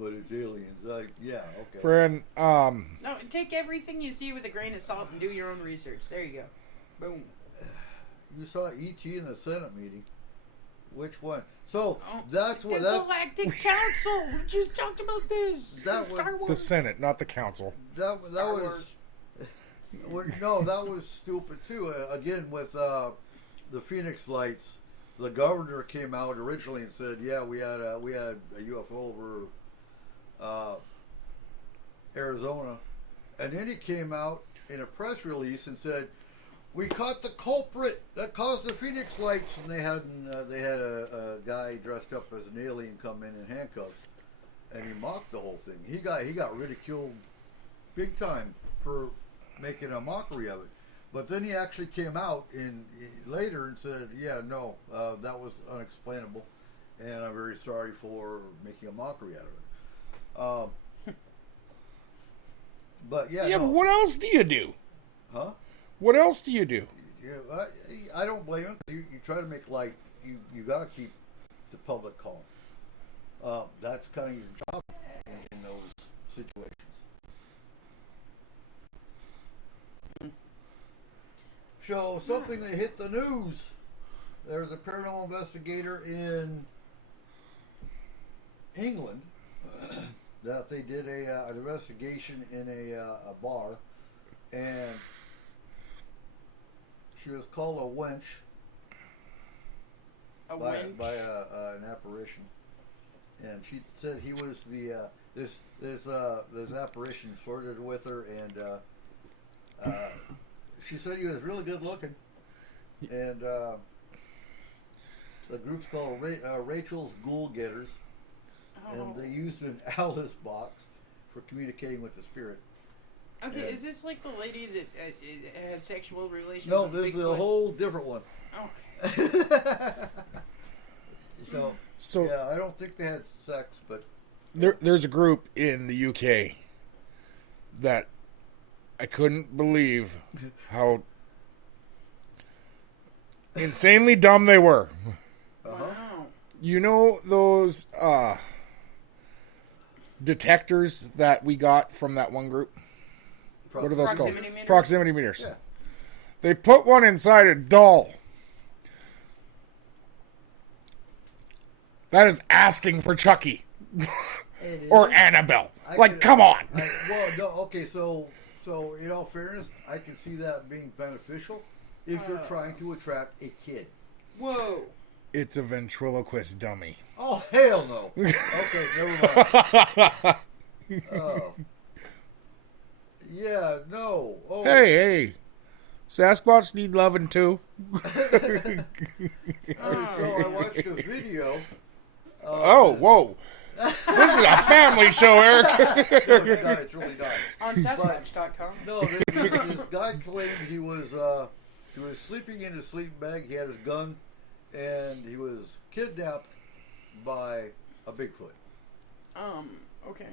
but it's aliens. Yeah, okay. Friend, No, take everything you see with a grain of salt and do your own research. There you go. Boom. You saw E.T. in the Senate meeting. Which one? So Oh, that's the what that's Galactic Council. We just talked about this. That was- Star Wars. the Senate, not the council. that Star was. Wars. No, that was stupid too. Again, with the Phoenix Lights, the governor came out originally and said, "Yeah, we had a UFO over Arizona," and then he came out in a press release and said, "We caught the culprit that caused the Phoenix Lights," and they had a guy dressed up as an alien come in handcuffs, and he mocked the whole thing. He got ridiculed big time for making a mockery of it. But then he actually came out later and said, "Yeah, no, that was unexplainable, and I'm very sorry for making a mockery out of it." But yeah, Yeah, no. but what else do you do? Huh? What else do you do? Yeah, I don't blame him. You try to make light. You got to keep the public calm. That's kind of your job in those situations. So something that hit the news. There's a paranormal investigator in England that they did an investigation in a bar, and she was called a wench A by wench. an apparition, and she said he was this apparition flirted with her, and she said he was really good looking, and the group's called Rachel's Ghoul Getters, and they used an Alice box for communicating with the spirit. Okay, and- is this like the lady that has sexual relations? No, with this is a Bigfoot? whole different one. Okay. So yeah, I don't think they had sex, but There's a group in the UK that I couldn't believe how insanely dumb they were. uh-huh. Wow. You know those detectors that we got from that one group? What are those Proximity called? meters? Proximity meters. Yeah. They put one inside a doll. That is asking for Chucky It or is. Annabelle. I Like, could- come on. Well, no, okay, so in all fairness, I can see that being beneficial if you're trying to attract a kid. Whoa. It's a ventriloquist dummy. Oh, hell no. Okay, never mind. Oh. Yeah, no. Oh. Hey. Sasquatch need loving too. Okay, so I watched a video. Whoa. This is a family show, Eric. No, it's really not. On Sasquatch.com. No, this guy claimed he was sleeping in his sleeping bag. He had his gun, and he was kidnapped by a Bigfoot. Okay.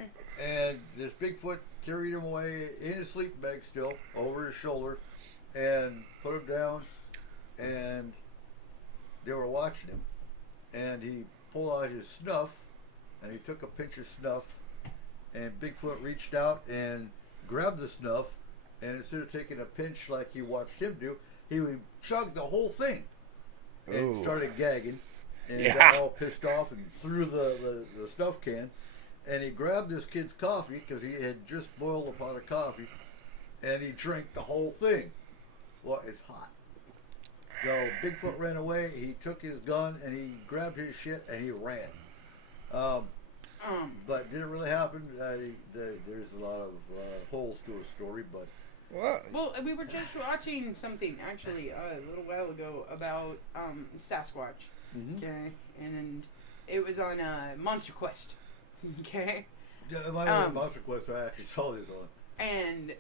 And this Bigfoot carried him away in his sleeping bag, still over his shoulder, and put him down. And they were watching him, and he pulled out his snuff, and he took a pinch of snuff, and Bigfoot reached out and grabbed the snuff, and instead of taking a pinch like he watched him do, he would chug the whole thing and Ooh. started gagging, and Yeah. got all pissed off and threw the snuff can, and he grabbed this kid's coffee because he had just boiled a pot of coffee, and he drank the whole thing. Well, it's hot. So Bigfoot ran away. He took his gun and he grabbed his shit and he ran. But didn't really happen. There's a lot of holes to a story, but What? Well, we were just watching something actually a little while ago about Sasquatch. Okay, and it was on Monster Quest. Okay, my Monster Quest, I actually saw this on. and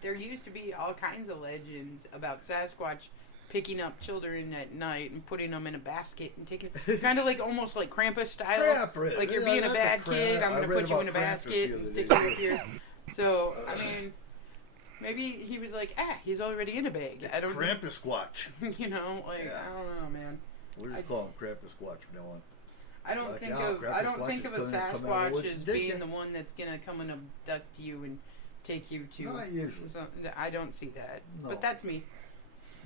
there used to be all kinds of legends about Sasquatch picking up children at night and putting them in a basket and taking kind of like almost like Krampus style. Krampus. Like you're Yeah, being a that's bad a kid, Krampus. I'm I going to read put you in a about Krampus basket the and other stick day. you up here. So, I mean, maybe he was like, he's already in a bag. I don't Krampus Squatch. you know, like, Yeah. I don't know, man. We'll just call him Krampus Squatch from now on. I don't Like, think yeah, of Krampus I don't Squatch think is of a gonna come out of the Sasquatch woods as and dig being you. the one that's gonna come and abduct you and take you to. Not usually. I don't see that, No. but that's me.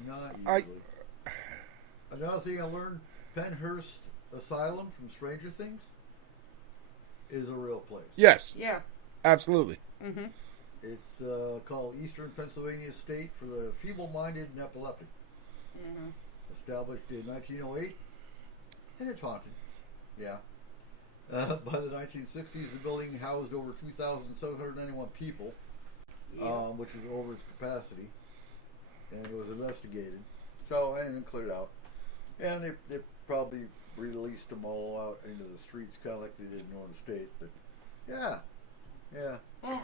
Not I- usually. Another thing I learned, Penhurst Asylum from Stranger Things is a real place. Yes, Yeah. absolutely. Mhm. It's called Eastern Pennsylvania State for the Feeble-Minded and Epileptic. Mhm. Established in 1908, and it's haunted. Yeah. By the 1960s, the building housed over 2,791 people, Yeah. which is over its capacity, and it was investigated. So, and then cleared out. And they probably released them all out into the streets, kind of like they did in Northern State. But, yeah. Well,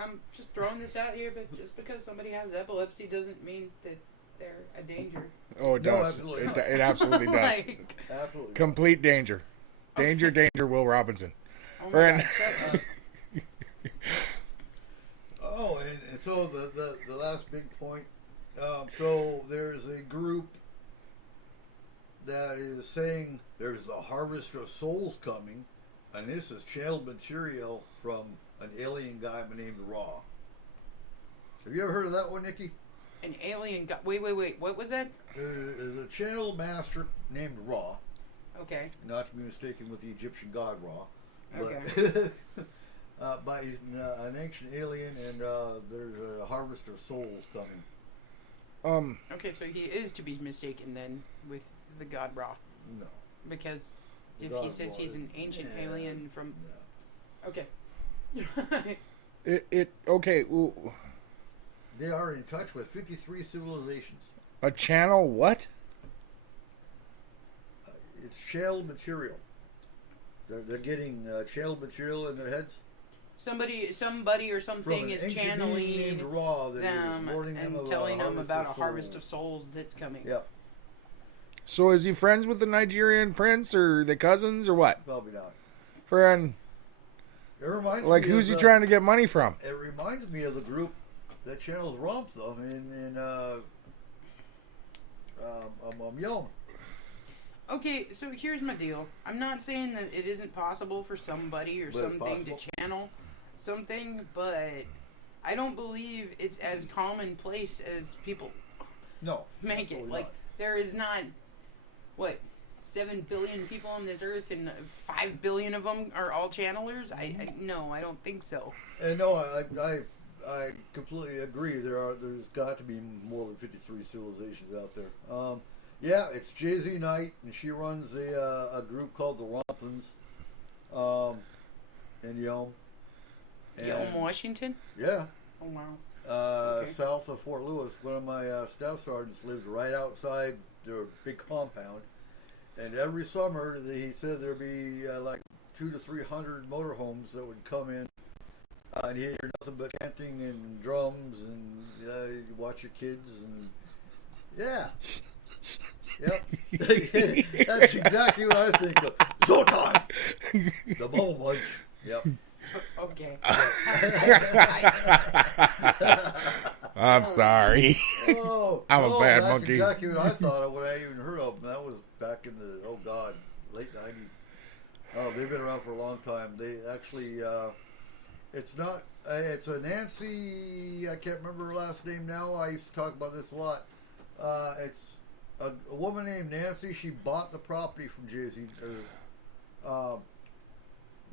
I'm just throwing this out here, but just because somebody has epilepsy doesn't mean that they're a danger. Oh, it No, does. absolutely It, not. it absolutely does. Like, Absolutely. Complete danger. Danger, Will Robinson. oh my Brand- God, shut up. Oh, and so the last big point. So there's a group that is saying there's the harvest of souls coming, and this is channeled material from an alien guy named Ra. Have you ever heard of that one, Nikki? An alien got. Wait. What was that? There's a channel master named Ra, Okay. not to be mistaken with the Egyptian god Ra. Okay. But he's an ancient alien, and there's a harvest of souls coming. Okay, so he is to be mistaken then with the god Ra, No. because if God he says Ra he's is- an ancient yeah, alien from. no. Okay. Okay. Ooh, They are in touch with 53 civilizations. a channel what? It's channeled material. They're getting channeled material in their heads Somebody or from something an is ancient being named channeling Ra that them is warning them and of telling them about a souls. harvest of souls that's coming. Yep, So is he friends with the Nigerian prince, or the cousins, or what? probably not. Friend, It reminds like me who's he of trying to get money from? It reminds me of the group that channels Romp though in Yelm. Okay, so here's my deal. I'm not saying that it isn't possible for somebody or But it's something to possible. channel something, but I don't believe it's as commonplace as people No. make it. absolutely Like, not. there is not, what, 7 billion people on this earth and 5 billion of them are all channelers? No, I don't think so. And no, I completely agree. There's got to be more than 53 civilizations out there. Yeah, it's Jay-Z Knight, and she runs a group called the Romplins, in Yelm. Yelm, Washington? Yeah. Oh, wow. Okay. South of Fort Lewis. One of my staff sergeants lives right outside their big compound, and every summer he said there'd be like 200 to 300 motorhomes that would come in, and you hear nothing but chanting and drums, and you watch your kids, and yeah. Yep. That's exactly what I think of. Zoltan! The Bubble Bunch. Yep. Okay. I'm sorry. Oh, I'm a bad that's monkey. exactly what I thought of when I even heard of them. That was back in the, late 90s. Oh, they've been around for a long time. They actually, it's not, it's a Nancy, I can't remember her last name now. I used to talk about this a lot. It's a woman named Nancy. She bought the property from Jay-Z,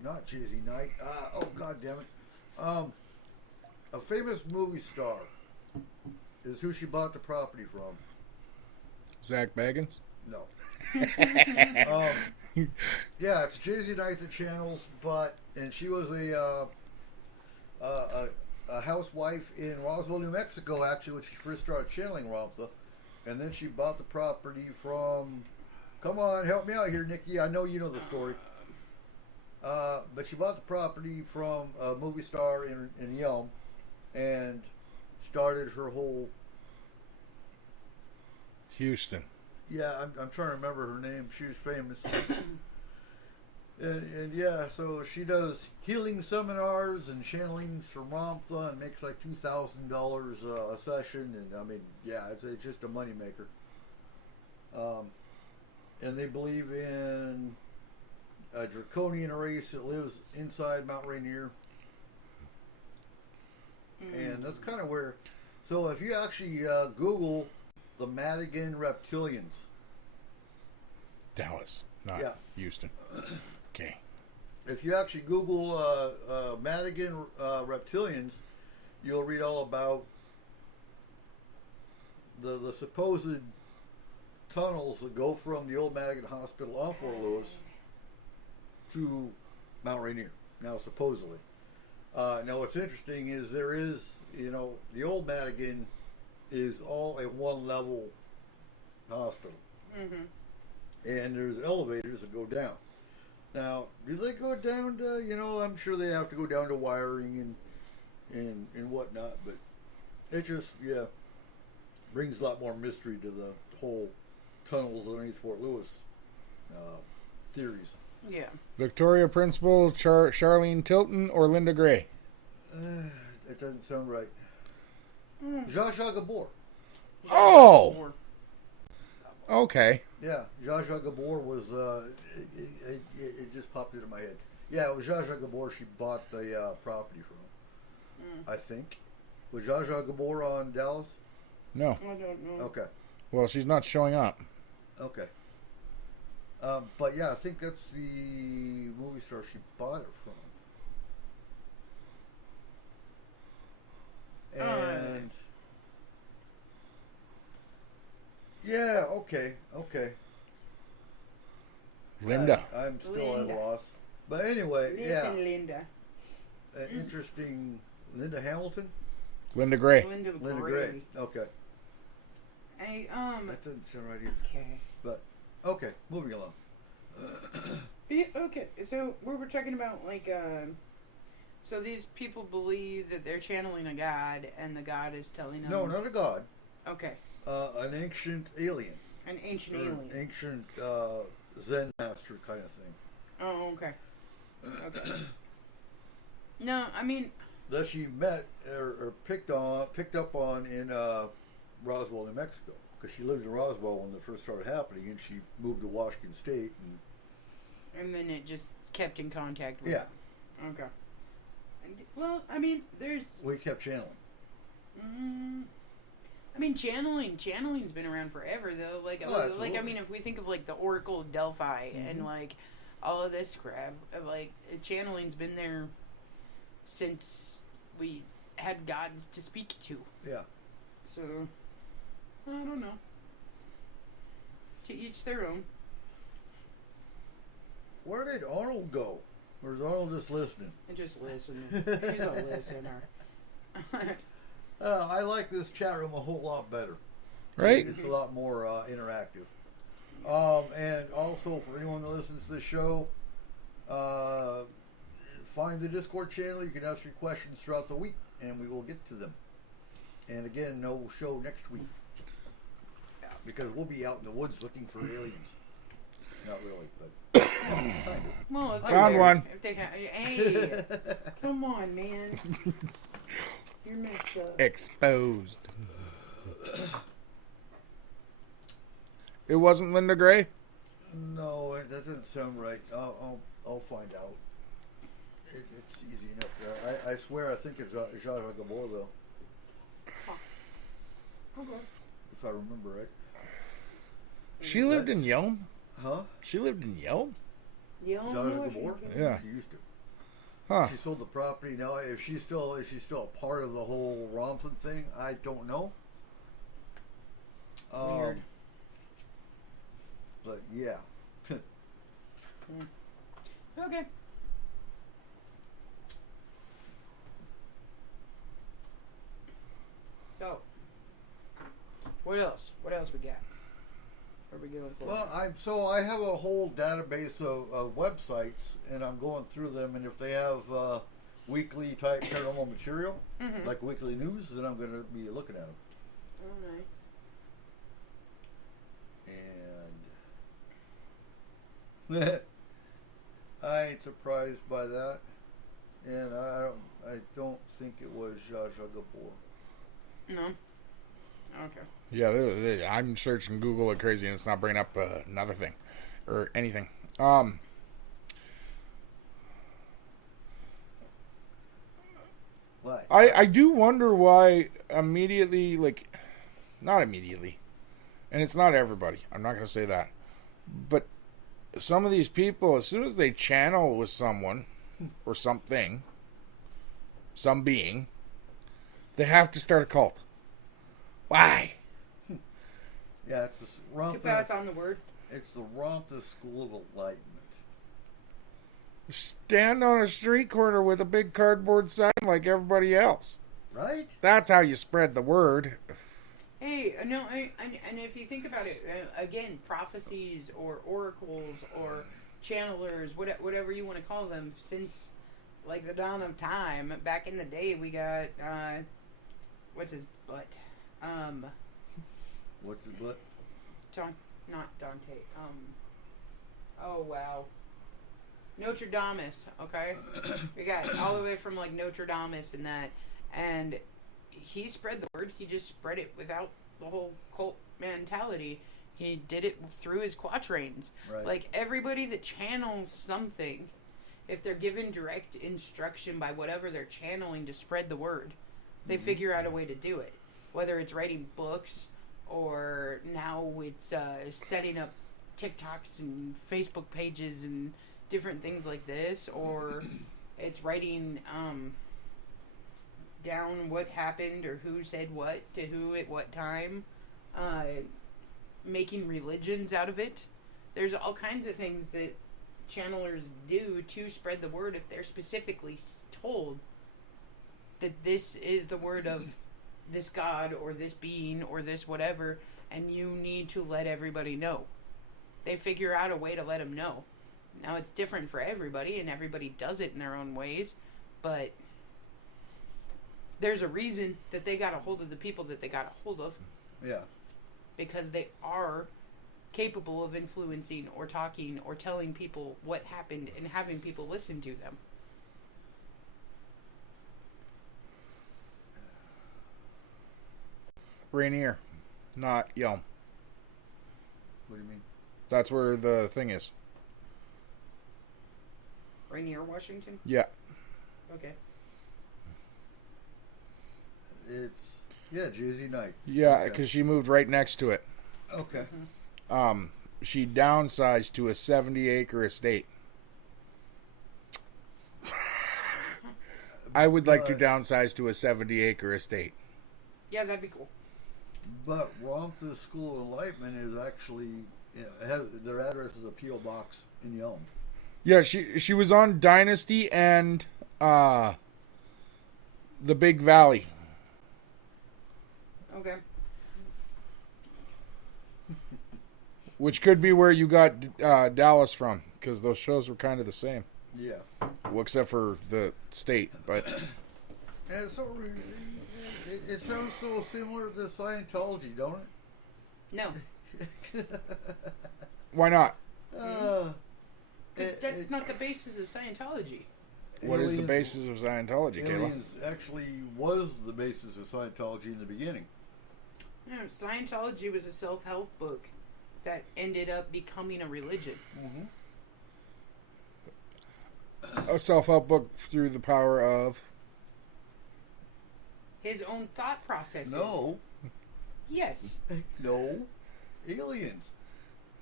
not Jay-Z Knight. Oh, God damn it. A famous movie star is who she bought the property from. Zach Baggins? No. Yeah, it's Jay-Z Knight that channels, and she was a housewife in Roswell, New Mexico, actually, when she first started channeling Ramtha. And then she bought the property from, come on, help me out here, Nikki. I know you know the story. But she bought the property from a movie star in Yelm and started her whole. Houston. Yeah, I'm trying to remember her name. She was famous. and yeah, so she does healing seminars and channelings for Ramtha and makes like $2,000 a session. And I mean, yeah, it's just a moneymaker. And they believe in a draconian race that lives inside Mount Rainier. And that's kind of where. So if you actually Google the Madigan reptilians. Dallas, not Yeah. Houston. Okay. If you actually Google Madigan reptilians, you'll read all about the supposed tunnels that go from the old Madigan Hospital on Fort Lewis to Mount Rainier. Now, supposedly. Now, what's interesting is there is, the old Madigan is all a one-level hospital. Mm-hmm. And there's elevators that go down. Now, do they go down to, I'm sure they have to go down to wiring and whatnot, but it just, brings a lot more mystery to the whole tunnels underneath Fort Lewis theories. Yeah. Victoria Principal, Charlene Tilton, or Linda Gray? That doesn't sound right. Zsa Zsa Gabor. Oh! Okay. Yeah, Zsa Zsa Gabor was, it just popped into my head. Yeah, it was Zsa Zsa Gabor she bought the property from, I think. Was Zsa Zsa Gabor on Dallas? No. I don't know. Okay. Well, she's not showing up. Okay. But yeah, I think that's the movie star she bought it from. And yeah, okay. Linda. I'm still Linda. at a loss. But anyway, Listen, Linda. interesting. Linda Hamilton? Linda Gray. Linda Linda Gray. Okay. That doesn't sound right either. Okay. But, okay, moving along. Yeah, okay, so we were talking about, so these people believe that they're channeling a god, and the god is telling them... No, not a god. Okay. An ancient alien. An ancient Or alien. Ancient Zen master kind of thing. Oh, okay. Okay. No, I mean... That she met or picked up on in Roswell, New Mexico. because she lived in Roswell when it first started happening, and she moved to Washington State, And then it just kept in contact with yeah, Okay. Well, I mean, there's... we kept channeling. I mean, channeling's been around forever, though. Like, Oh, like I absolutely. mean, if we think of, like, the Oracle of Delphi and, like, all of this crap, like, channeling's been there since we had gods to speak to. Yeah. So, I don't know. To each their own. Where did Arnold go? Or is Arnold just listening? And just listen. He's a listener. I like this chat room a whole lot better. Right? It's a lot more interactive. And also, for anyone that listens to the show, find the Discord channel. You can ask your questions throughout the week, and we will get to them. And again, no show next week. Because we'll be out in the woods looking for aliens. Not really, but kind of. Well, if Found one. If they hey, come on, man. You're messed up. Exposed. It wasn't Linda Gray? No, that doesn't sound right. I'll find out. It's easy enough. I swear I think it's Zsa Gabor, though. Okay. If I remember right. She lived in Yelm? Huh? She lived in Yelm? Zsa Gabor? Yeah. She used to. Huh. She sold the property. Now, if she's still a part of the whole Romplin thing, I don't know. Weird. But yeah. Okay. So, what else? What else we got? What are we going for? Well, I have a whole database of websites, and I'm going through them. And if they have weekly type paranormal material, like weekly news, then I'm going to be looking at them. Oh, nice. And I ain't surprised by that. And I don't think it was Zsa Gabor. No. Okay. Yeah, I'm searching Google like crazy and it's not bringing up another thing or anything. What? I do wonder why immediately, like, not immediately, and it's not everybody, I'm not going to say that, but some of these people, as soon as they channel with someone or something, some being, they have to start a cult. Why? Yeah, it's the To pass on the word. It's the Ramtha School of Enlightenment. Stand on a street corner with a big cardboard sign like everybody else. Right? That's how you spread the word. Hey, no, and if you think about it, again, prophecies or oracles or channelers, whatever you want to call them, since like the dawn of time, back in the day, we got what's his butt, What's his butt? Not Dante, oh wow, Notre Dame, okay, we got all the way from like Notre Dame and that, and he spread the word. He just spread it without the whole cult mentality. He did it through his quatrains. Right. Like, everybody that channels something, if they're given direct instruction by whatever they're channeling to spread the word, they figure out a way to do it. Whether it's writing books, or now it's setting up TikToks and Facebook pages and different things like this, or it's writing down what happened or who said what to who at what time, making religions out of it. There's all kinds of things that channelers do to spread the word if they're specifically told that this is the word of this god or this being or this whatever, and you need to let everybody know. They figure out a way to let them know. Now, it's different for everybody, and everybody does it in their own ways, but there's a reason that they got a hold of the people that they got a hold of, Yeah. because they are capable of influencing or talking or telling people what happened and having people listen to them. Rainier, not Yelm. What do you mean? That's where the thing is. Right near Washington? Yeah. Okay. It's Jay-Z Night. Yeah, because she moved right next to it. Okay. She downsized to a 70-acre estate. I would like to downsize to a 70-acre estate. Yeah, that'd be cool. But Romford School of Enlightenment is actually their address is a P.O. box in Yelm. Yeah, she was on Dynasty and the Big Valley. Okay. Which could be where you got Dallas from, because those shows were kind of the same. Yeah. Well, except for the state, but And it's it sounds so similar to Scientology, don't it? No. why not? Because that's not the basis of Scientology. What is the Aliens- basis of Scientology, Kayla? Aliens actually was the basis of Scientology in the beginning. No, Scientology was a self-help book that ended up becoming a religion. A self-help book through the power of... His own thought processes. No. Yes. No. Aliens.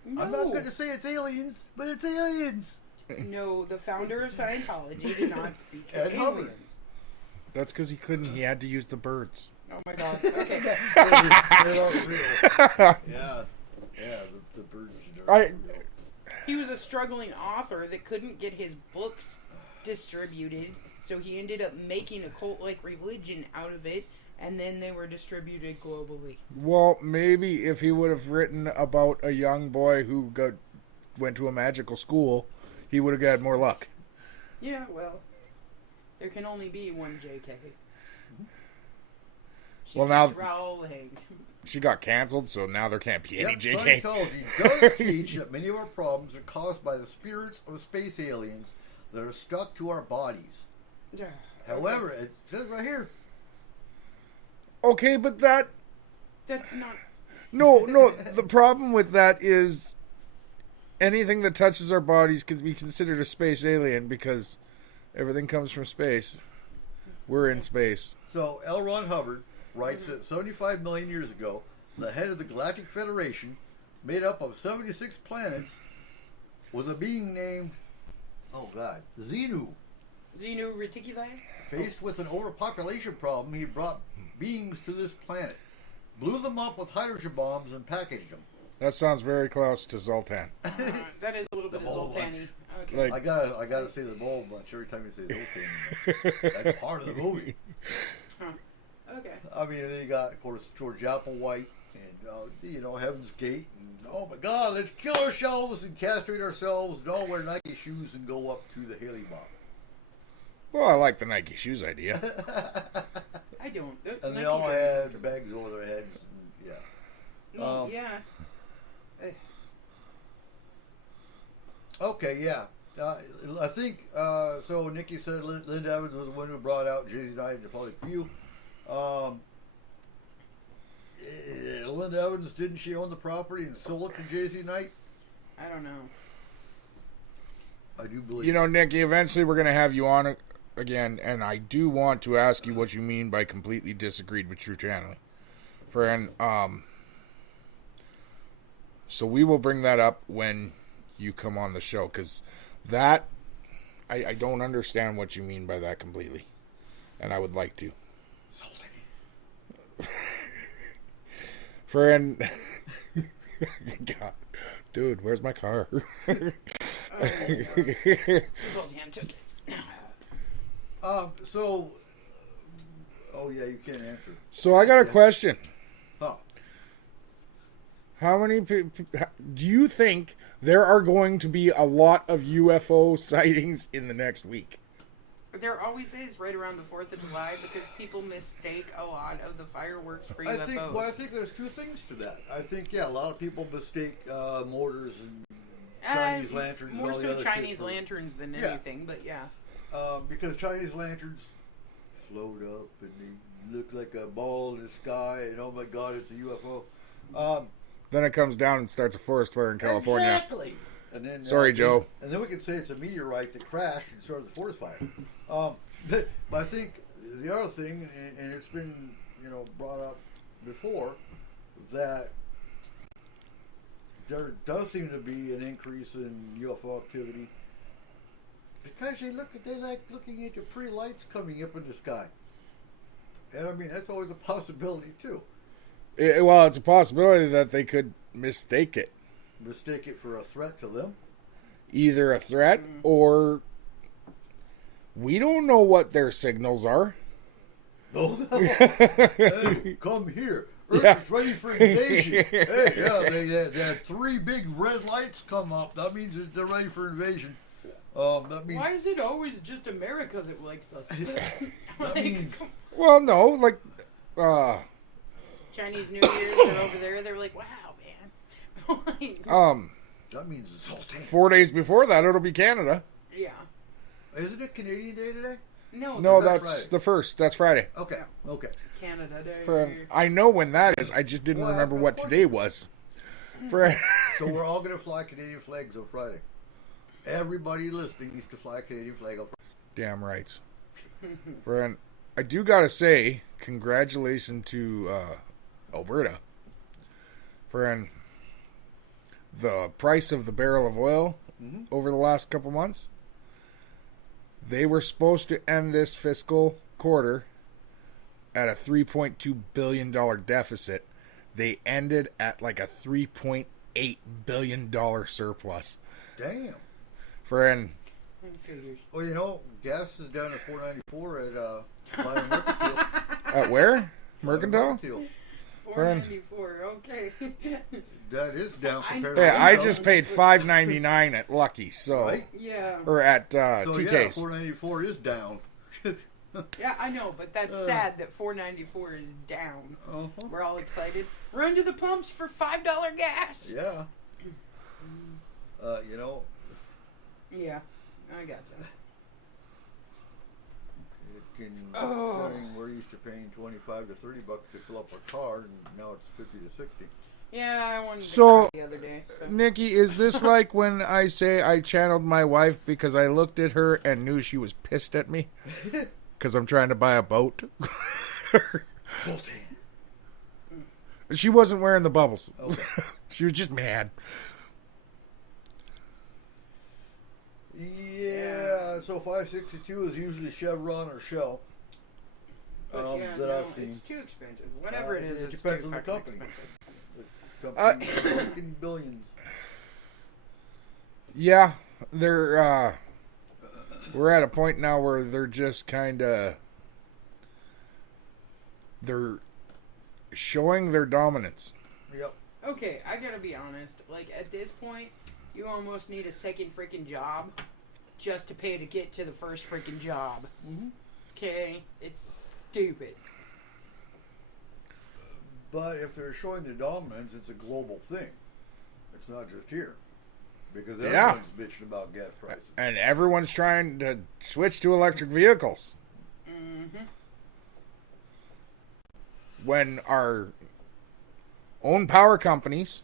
No. I'm not going to say it's aliens, but it's aliens. No, the founder of Scientology did not speak to Ed Hubbard. aliens. That's because he couldn't. He had to use the birds. Oh my god. Okay. They're not real. Yeah. Yeah, the birds are real. He was a struggling author that couldn't get his books distributed, so he ended up making a cult-like religion out of it, and then they were distributed globally. Well, maybe if he would have written about a young boy who went to a magical school, he would have got more luck. Yeah, well, there can only be one JK. Well, now Rowling. she got canceled, so now there can't be any Yep, JK. Scientology does teach that many of our problems are caused by the spirits of space aliens that are stuck to our bodies. However, it says right here. Okay, but that... That's not... No, the problem with that is anything that touches our bodies can be considered a space alien because everything comes from space. We're in space. So L. Ron Hubbard writes that 75 million years ago, the head of the Galactic Federation, made up of 76 planets, was a being named, Xenu. Xenu Reticuli? Faced with an overpopulation problem, he brought beings to this planet, blew them up with hydrogen bombs, and packaged them. That sounds very close to Zoltan. That is a little bit of mole Zoltan-y. Okay. Like, I gotta say the mole bunch every time you say Zoltan. That's part of the movie. Okay. I mean, and then you got, of course, George Applewhite and Heaven's Gate, and oh my God, let's kill ourselves and castrate ourselves, and all wear Nike shoes and go up to the Haley Bomb. well, I like the Nike shoes idea. I don't. And they all had bags over their heads. And, yeah. Yeah. Okay, yeah. I think, so Nikki said Linda Evans was the one who brought out Jay-Z's Night into public view. Linda Evans, didn't she own the property and sold it to Jay-Z Night? I don't know. I do believe. You know, Nikki, eventually we're going to have you on again, and I do want to ask you what you mean by completely disagreed with true channeling. So we will bring that up when you come on the show, because that, I don't understand what you mean by that completely, and I would like to. Friend, God, dude, where's my car? Zoltan took it. So, oh yeah, you can't answer. So I got a question. Huh. How many people do you think there are going to be a lot of UFO sightings in the next week? There always is right around the 4th of July because people mistake a lot of the fireworks for I UFOs. think there's two things to that. I think, yeah, a lot of people mistake mortars and Chinese lanterns and More all the so other Chinese shit for- lanterns than Yeah. anything, but yeah. because Chinese lanterns float up and they look like a ball in the sky, and oh my God, it's a UFO. Then it comes down and starts a forest fire in California. Exactly. And then, Sorry, Joe. And then we can say it's a meteorite that crashed and started the forest fire. But I think the other thing, and it's been brought up before, that there does seem to be an increase in UFO activity because they like looking at the pretty lights coming up in the sky. And I mean, that's always a possibility too. Well, it's a possibility that they could mistake it. Mistake it for a threat to them. Either a threat or we don't know what their signals are. No. Hey, come here. Earth is ready for invasion. Hey, yeah, they had 3 big red lights come up. That means they're ready for invasion. That means. Why is it always just America that likes us? That means. Well, no, like Chinese New Year, they're over there. They're like, wow, man. That means Zoltan. 4 days before that, it'll be Canada. Yeah. Isn't it Canadian Day today? No, that's Friday? the first. That's Friday. Okay. Canada Day. I know when that is. I just didn't remember what today was. So we're all going to fly Canadian flags on Friday. Everybody listening needs to fly a Canadian flag on Friday. Damn right. Friend, I do got to say, congratulations to Alberta. Friend, the price of the barrel of oil over the last couple months, they were supposed to end this fiscal quarter at a $3.2 billion deficit. They ended at like a $3.8 billion surplus. Damn. Friend. Well, gas is down at $4.94 at Mercantile. At where? Mercantile? $4.94. Okay. That is down compared to. Yeah, I just paid $5.99 at Lucky, so Right? Yeah. or at So TK's. yeah, $4.94 is down. Yeah, I know, but that's sad that $4.94 is down. Uh-huh. We're all excited. Run to the pumps for $5 gas. Yeah. Yeah, I gotcha. Saying we're used to paying $25 to $30 to fill up our car, and now it's $50 to $60. Yeah, I wanted to So- cry the other day. So. Nikki, is this like when I say I channeled my wife because I looked at her and knew she was pissed at me? Because I'm trying to buy a boat? Zoltan. She wasn't wearing the bubbles. Okay. She was just mad. Yeah, so 562 is usually Chevron or Shell. But yeah, that no, I've seen. it's too expensive. Whatever it is, it it's depends too on the fucking company. expensive. The company's making billions. Yeah, they're we're at a point now where they're just kind of they're showing their dominance. Yep. Okay, I gotta be honest. Like, at this point, you almost need a second freaking job just to pay to get to the first freaking job. Okay? It's stupid. But if they're showing their dominance, it's a global thing. It's not just here. Because everyone's bitching about gas prices. And everyone's trying to switch to electric vehicles. When our own power companies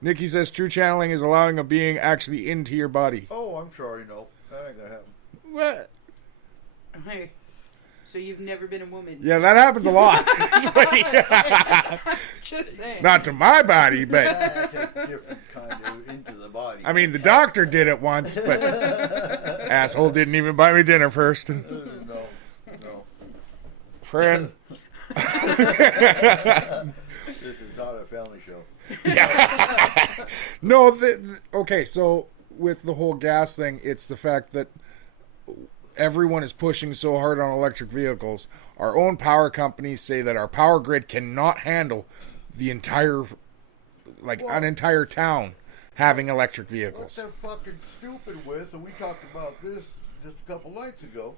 Nikki says true channeling is allowing a being actually into your body. Oh, I'm sorry, no. That ain't gonna happen. What? Hey, so you've never been a woman? Yeah, that happens a lot. Just saying. Not to my body, but That's a different kind of into the body. I mean, the doctor did it once, but asshole didn't even buy me dinner first. No. Friend. This is not a family show. No, okay, so with the whole gas thing, it's the fact that everyone is pushing so hard on electric vehicles. Our own power companies say that our power grid cannot handle the entire, an entire town having electric What vehicles. they're fucking stupid with, and we talked about this just a couple nights ago,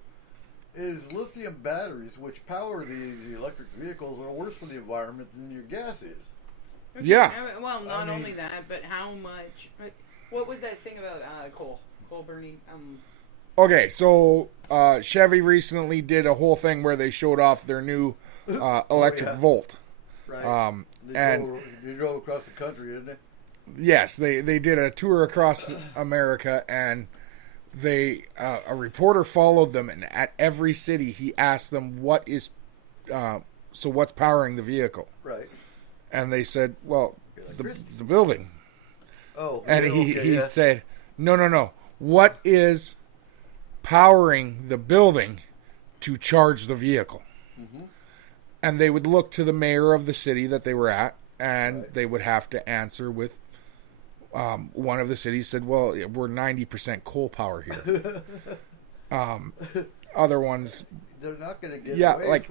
is lithium batteries, which power these electric vehicles, are worse for the environment than your gas is. Okay, Yeah. Well, not I mean- only that, but how much? What was that thing about coal? Coal burning? Okay, so Chevy recently did a whole thing where they showed off their new electric Volt. Right. They drove across the country, didn't they? Yes, they did a tour across America, and a reporter followed them, and at every city he asked them what's powering the vehicle, Right. and they said, well, the building. Oh, And yeah, he said, no, what is powering the building to charge the vehicle? Mm-hmm. And they would look to the mayor of the city that they were at, and they would have to answer with one of the cities said, well, we're 90% coal power here. Other ones, they're not going to get away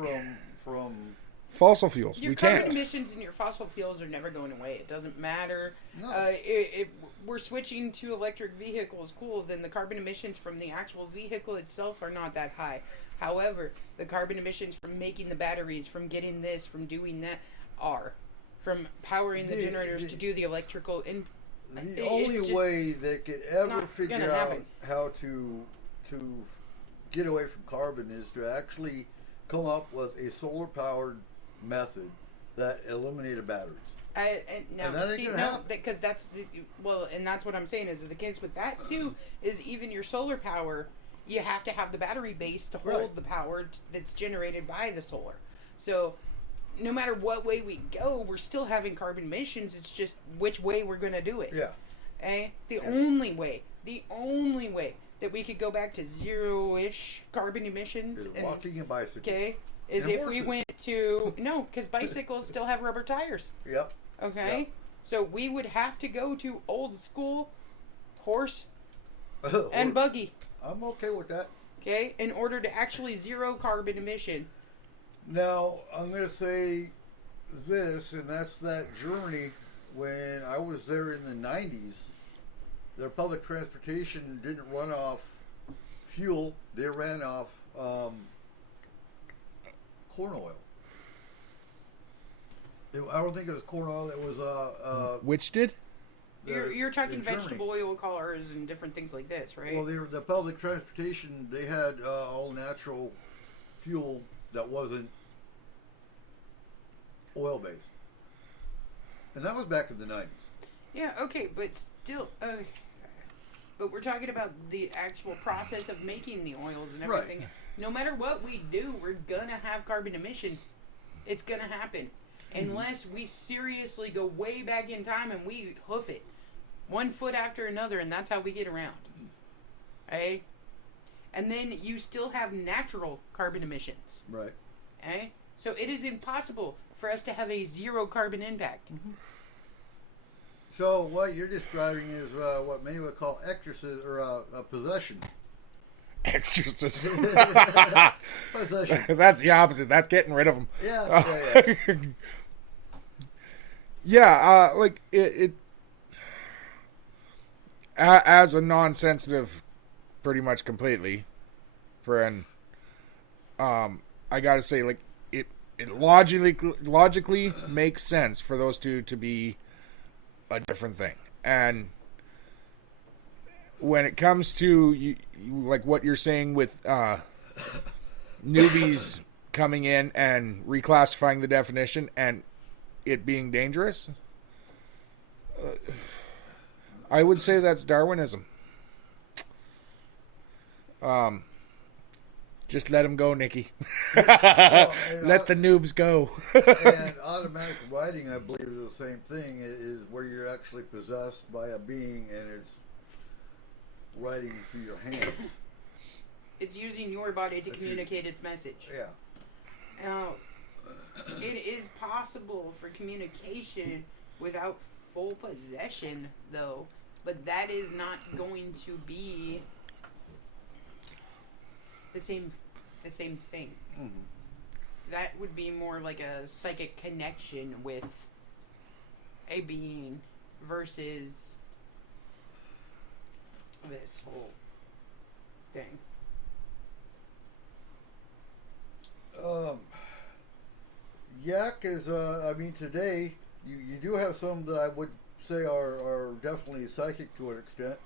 from fossil fuels. Your We carbon can't. emissions and your fossil fuels are never going away. It doesn't matter. No. We're switching to electric vehicles. Cool. Then the carbon emissions from the actual vehicle itself are not that high. However, the carbon emissions from making the batteries, from getting this, from doing that, are from powering the generators to do the electrical. The only way they could ever figure out happen. how to get away from carbon is to actually come up with a solar powered method that eliminated batteries. Because that's and that's what I'm saying is that the case with that too is even your solar power, you have to have the battery base to hold the power that's generated by the solar. So no matter what way we go, we're still having carbon emissions. It's just which way we're going to do it. Yeah. The only way that we could go back to zero-ish carbon emissions is walking and bicycling. Okay, is and if horses. we went to because bicycles still have rubber tires. Yep. Okay, Yep. so we would have to go to old school horse and buggy. I'm okay with that. Okay, in order to actually zero carbon emission. Now, I'm going to say this, and that's that journey when I was there in the 90s. Their public transportation didn't run off fuel. They ran off corn oil. I don't think it was corn oil. It was Which did? You're talking in Germany. vegetable oil cars and different things like this, right? Well, the public transportation, they had all natural fuel that wasn't oil based, and that was back in the 90s. Yeah, okay, but still, but we're talking about the actual process of making the oils and everything. Right. No matter what we do, we're gonna have carbon emissions. It's gonna happen. Unless we seriously go way back in time and we hoof it. One foot after another, and that's how we get around. Okay? And then you still have natural carbon emissions. Right. Okay? So it is impossible for us to have a zero carbon impact. Mm-hmm. So what you're describing is what many would call exorcism or a possession. Exorcism. Possession. That's the opposite. That's getting rid of them. Yeah. Yeah, like it as a non-sensitive, pretty much completely, friend. I gotta say, like it logically makes sense for those two to be a different thing, and when it comes to you, like what you're saying with newbies coming in and reclassifying the definition and it being dangerous, I would say that's Darwinism. Just let them go, Nikki. Let the noobs go. And automatic writing, I believe, is the same thing. It is where you're actually possessed by a being, and it's writing through your hands. It's using your body to communicate its message. Yeah. Now, it is possible for communication without full possession, though, but that is not going to be the same thing. Mm-hmm. That would be more like a psychic connection with a being versus this whole thing. Yeah, because, I mean, today, you do have some that I would say are definitely psychic to an extent.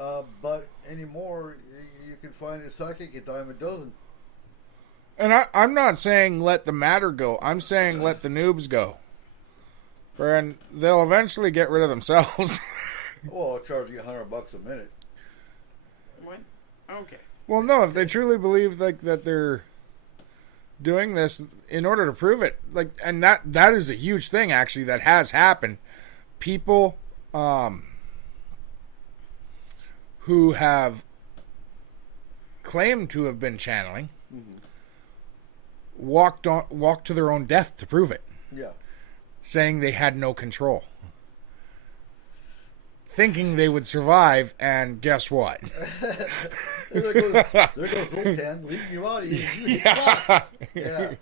But anymore, you can find a psychic a dime a dozen. And I'm not saying let the matter go. I'm saying let the noobs go. And they'll eventually get rid of themselves. Well, I'll charge you $100 a minute. What? Okay. Well, no, if they truly believe like that they're doing this in order to prove it, like, and that is a huge thing actually that has happened. People who have claimed to have been channeling walked to their own death to prove it, Yeah. saying they had no control, thinking they would survive, and guess what? There goes Zoltan leaving your body. Yeah.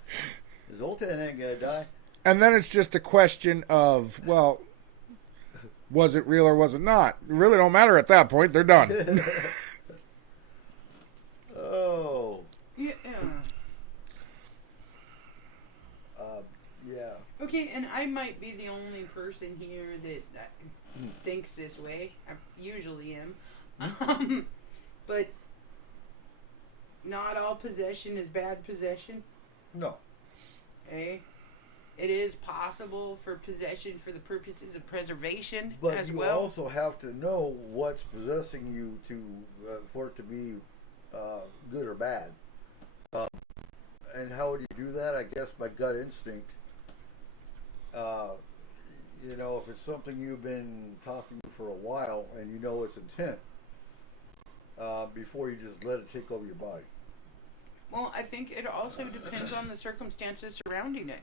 Zoltan ain't gonna die. And then it's just a question of, well, was it real or was it not? It really don't matter at that point. They're done. Oh. Yeah. Yeah. Okay, and I might be the only person here that thinks this way. I usually am. But not all possession is bad possession. No. Okay? It is possible for possession for the purposes of preservation But as you well. also have to know what's possessing you to for it to be good or bad. And how would you do that? I guess by gut instinct. You know, if it's something you've been talking for a while and you know its intent, before you just let it take over your body. Well, I think it also depends on the circumstances surrounding it.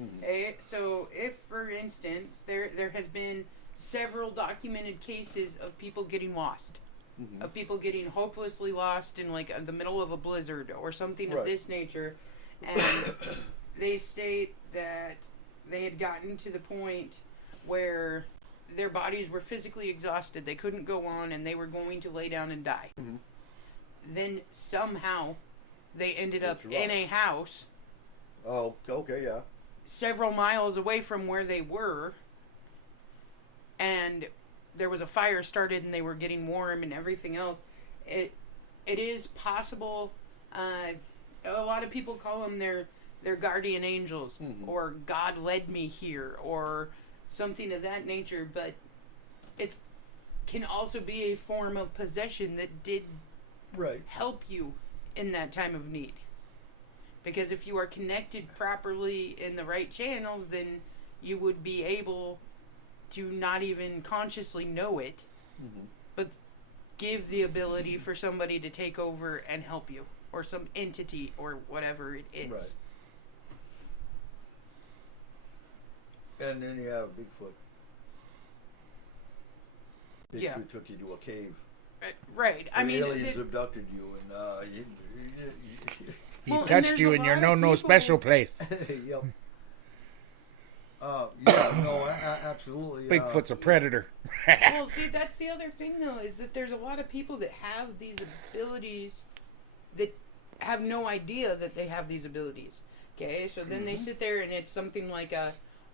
Mm-hmm. Okay, so if, for instance, there has been several documented cases of people getting lost, Mm-hmm. of people getting hopelessly lost in like the middle of a blizzard or something Right. of this nature, and they state that they had gotten to the point where their bodies were physically exhausted, they couldn't go on, and they were going to lay down and die. Mm-hmm. Then somehow they ended up That's right. in a house Oh, okay, yeah. several miles away from where they were, and there was a fire started and they were getting warm and everything else. It is possible. A lot of people call them their guardian angels, Mhm. or God led me here, or something of that nature, but it can also be a form of possession that did Right. help you in that time of need. Because if you are connected properly in the right channels, then you would be able to not even consciously know it, Mm-hmm. but give the ability for somebody to take over and help you, or some entity, or whatever it is. Right. And then you have Bigfoot. Bigfoot Yeah. took you to a cave. Right. I The mean, aliens the- abducted you, and He Well, and touched there's you a in your lot of no people- special place. yep. Yeah, no, absolutely. Bigfoot's a predator. well, see, that's the other thing, though, is that there's a lot of people that have these abilities that have no idea that they have these abilities. Okay, so then they sit there and it's something like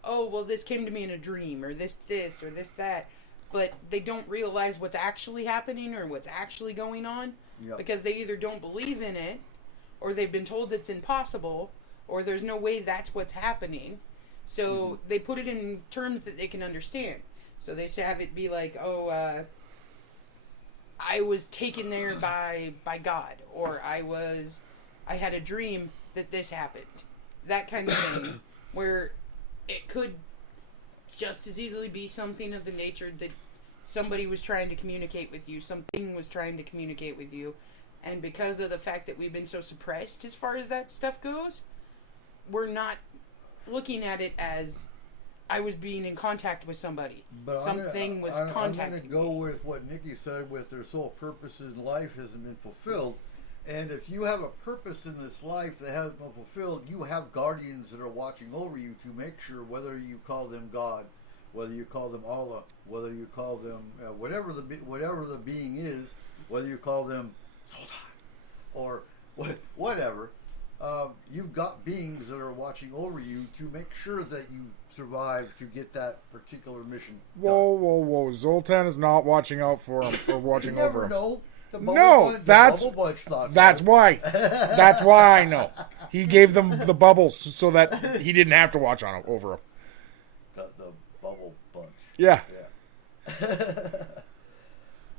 oh, well, this came to me in a dream, or this, or this, that. But they don't realize what's actually happening or what's actually going on, Yep. because they either don't believe in it, or they've been told it's impossible, or there's no way that's what's happening. So they put it in terms that they can understand. So they have it be like, oh, I was taken there by God, or I had a dream that this happened. That kind of thing, where it could just as easily be something of the nature that somebody was trying to communicate with you, something was trying to communicate with you, and because of the fact that we've been so suppressed as far as that stuff goes, we're not looking at it as I was being in contact with somebody. But Something was I'm contacting going to go me. with what Nikki said, with their sole purpose in life hasn't been fulfilled. And if you have a purpose in this life that hasn't been fulfilled, you have guardians that are watching over you to make sure, whether you call them God, whether you call them Allah, whether you call them whatever the being is, whether you call them Sultan or whatever, you've got beings that are watching over you to make sure that you survive to get that particular mission done. Whoa. Zoltan is not watching out for him or watching You over never him. know. The That's Bubble Bunch thought that's so. why. That's why I know. He gave them the bubbles so that he didn't have to watch over him. The Bubble Bunch. Yeah.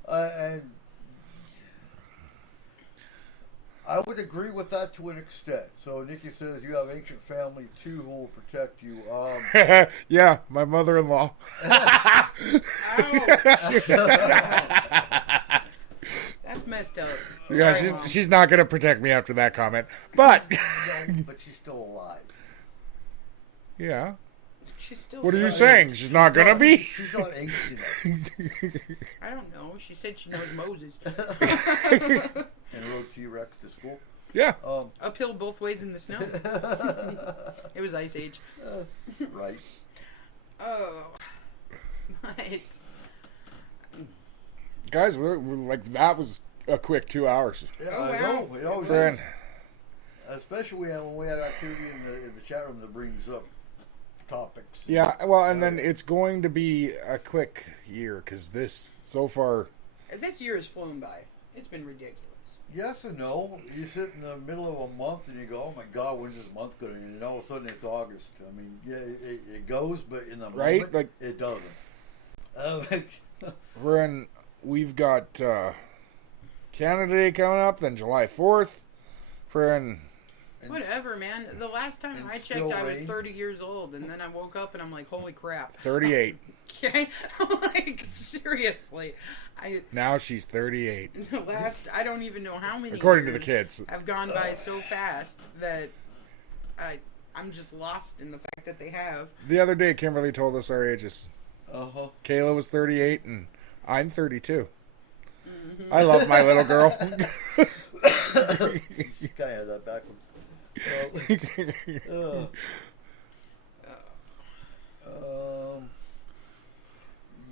And I would agree with that to an extent. So Nikki says you have ancient family too who will protect you. Yeah, my mother-in-law. That's messed up. Yeah, Sorry, Mom. she's not going to protect me after that comment. But No, but she's still alive. yeah. She's still. What are you young. saying? She's not going to be? She's not ancient enough. I don't know. She said she knows Moses. And rode T-Rex to school. Yeah. Uphill both ways in the snow. It was Ice Age. Right. Oh. But Guys, we're like, that was a quick 2 hours. Yeah, Oh, I wow. know. It always Friend. is. Especially when we have activity in the chat room that brings up topics. Yeah, well, and then it's going to be a quick year because this, so far, this year has flown by. It's been ridiculous. Yes and no. You sit in the middle of a month and you go, "Oh my God, when's this month going to end?" And all of a sudden it's August. I mean, yeah, it goes, but in the Right? moment, Like- it doesn't. we've got Canada Day coming up, then July 4th. Whatever, man. The last time and I still checked, I was rain. 30 years old, and then I woke up and I'm like, holy crap. 38. Okay? Like, seriously. Now she's 38. The last, I don't even know how many According to the years kids. have gone by so fast that I'm just lost in the fact that they have. The other day, Kimberly told us our ages. Uh-huh. Kayla was 38, and I'm 32. I love my little girl. You kind of had that backwards.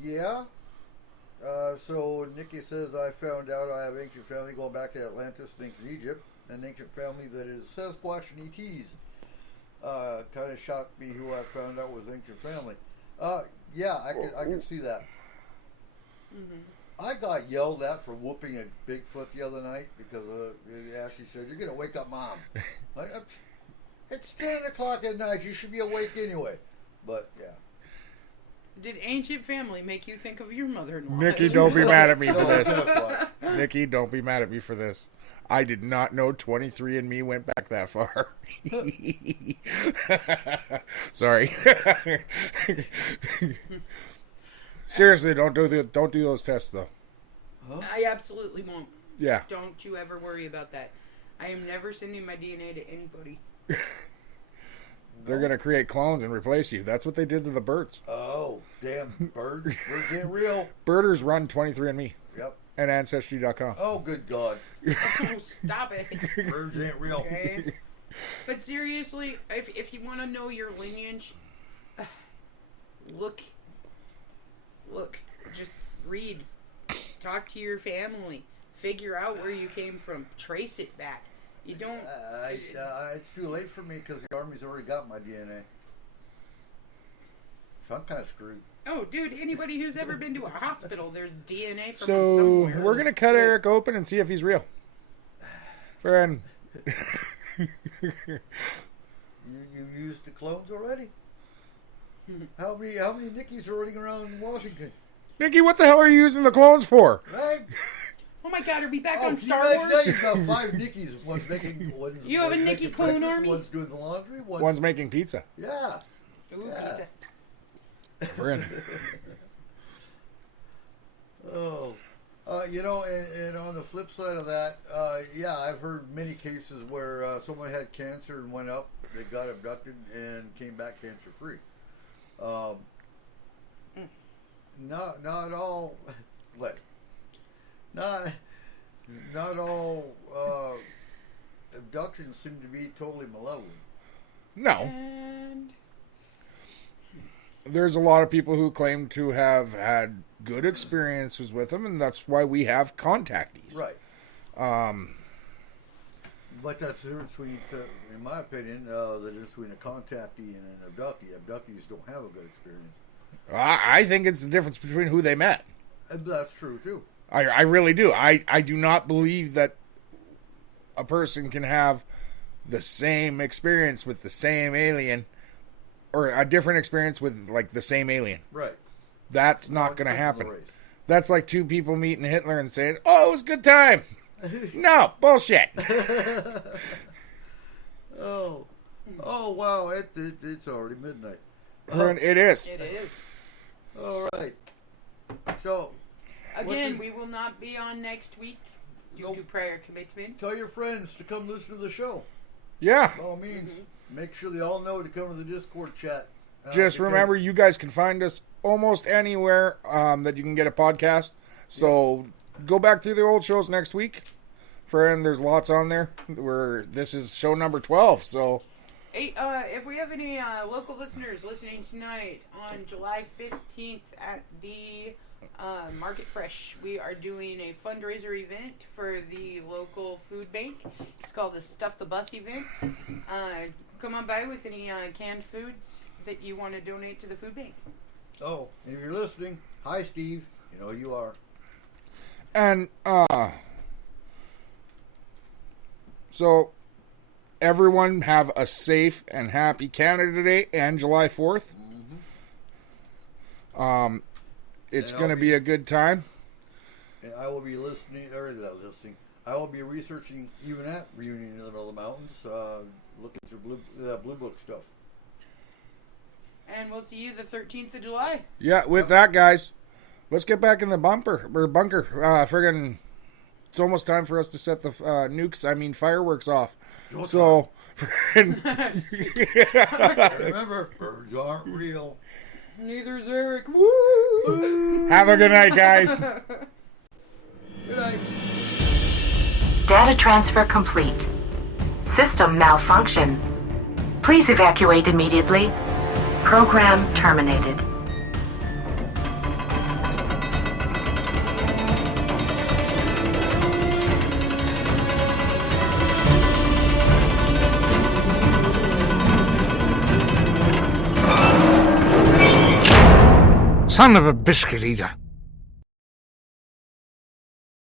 Yeah. So Nikki says, I found out I have ancient family going back to Atlantis and ancient Egypt, an ancient family that is Sasquatch and ETs. Kind of shocked me who I found out was ancient family. Yeah, I can see that. Mm-hmm. I got yelled at for whooping a Bigfoot the other night because Ashley said, "You're gonna wake up Mom." Like, it's 10 o'clock at night. You should be awake anyway. But yeah. Did ancient family make you think of your mother-in-law? Nikki, don't be mad at me for No, this. Sasquatch. Nikki, don't be mad at me for this. I did not know 23andMe went back that far. Sorry. Seriously, don't do those tests though. I absolutely won't. Yeah. Don't you ever worry about that. I am never sending my DNA to anybody. They're gonna create clones and replace you. That's what they did to the birds. Oh, damn birds! Birds ain't real. Birders run 23andMe Yep. and Ancestry.com. Oh, good God! Oh, stop it. Birds ain't real. Okay? But seriously, if you want to know your lineage, look, just read, talk to your family, figure out where you came from, trace it back. You don't. It's too late for me because the Army's already got my DNA. So I'm kind of screwed. Oh, dude, anybody who's ever been to a hospital, there's DNA from him So somewhere. we're gonna cut Eric open and see if he's real. Friend. You used the clones already? How many Nickies are running around in Washington? Nikki, what the hell are you using the clones for? Right? Oh my God, are we back Oh, on can Star you imagine Wars? that? You've got 5 Nickies. One's making. You have a one's Nikki making clone breakfast, army? One's doing the laundry. One's making pizza. Yeah. Ooh, Yeah. pizza. Friend. Oh. And on the flip side of that, yeah, I've heard many cases where someone had cancer and went up, they got abducted and came back cancer free. Not all, like, not all abductions seem to be totally malevolent. No. And There's a lot of people who claim to have had good experiences with them, and that's why we have contactees. Right. But that's the difference between, in my opinion, the difference between a contactee and an abductee. Abductees don't have a good experience. I think it's the difference between who they met. And that's true, too. I really do. I do not believe that a person can have the same experience with the same alien, or a different experience with, like, the same alien. Right. That's not going to Not in happen. the race. That's like two people meeting Hitler and saying, "Oh, it was a good time." No, bullshit. Oh, wow! It's already midnight. It is. It is. All right. So, Again, we will not be on next week due to prior commitments. tell your friends to come listen to the show. Yeah. By all means, make sure they all know to come to the Discord chat. Just because- remember, you guys can find us almost anywhere that you can get a podcast. So go back through the old shows next week. Friend, there's lots on there. This is show number 12. So Hey, if we have any local listeners listening tonight on July 15th at the Market Fresh, we are doing a fundraiser event for the local food bank. It's called the Stuff the Bus event. Come on by with any canned foods that you want to donate to the food bank. Oh, and if you're listening, hi, Steve. You know who you are. And so everyone have a safe and happy Canada Day and July 4th. It's And going to I'll be be- a good time. And I will be I will be researching even at Reunion in the Middle of the Mountains, looking through Blue Book stuff. And we'll see you the 13th of July. Yeah, with that, guys, let's get back in the bunker. Friggin', it's almost time for us to set the fireworks off. So, Remember, birds aren't real. Neither is Eric. Woo! have a good night, guys. Good night. Data transfer complete. System malfunction. Please evacuate immediately. Program terminated. Son of a biscuit eater.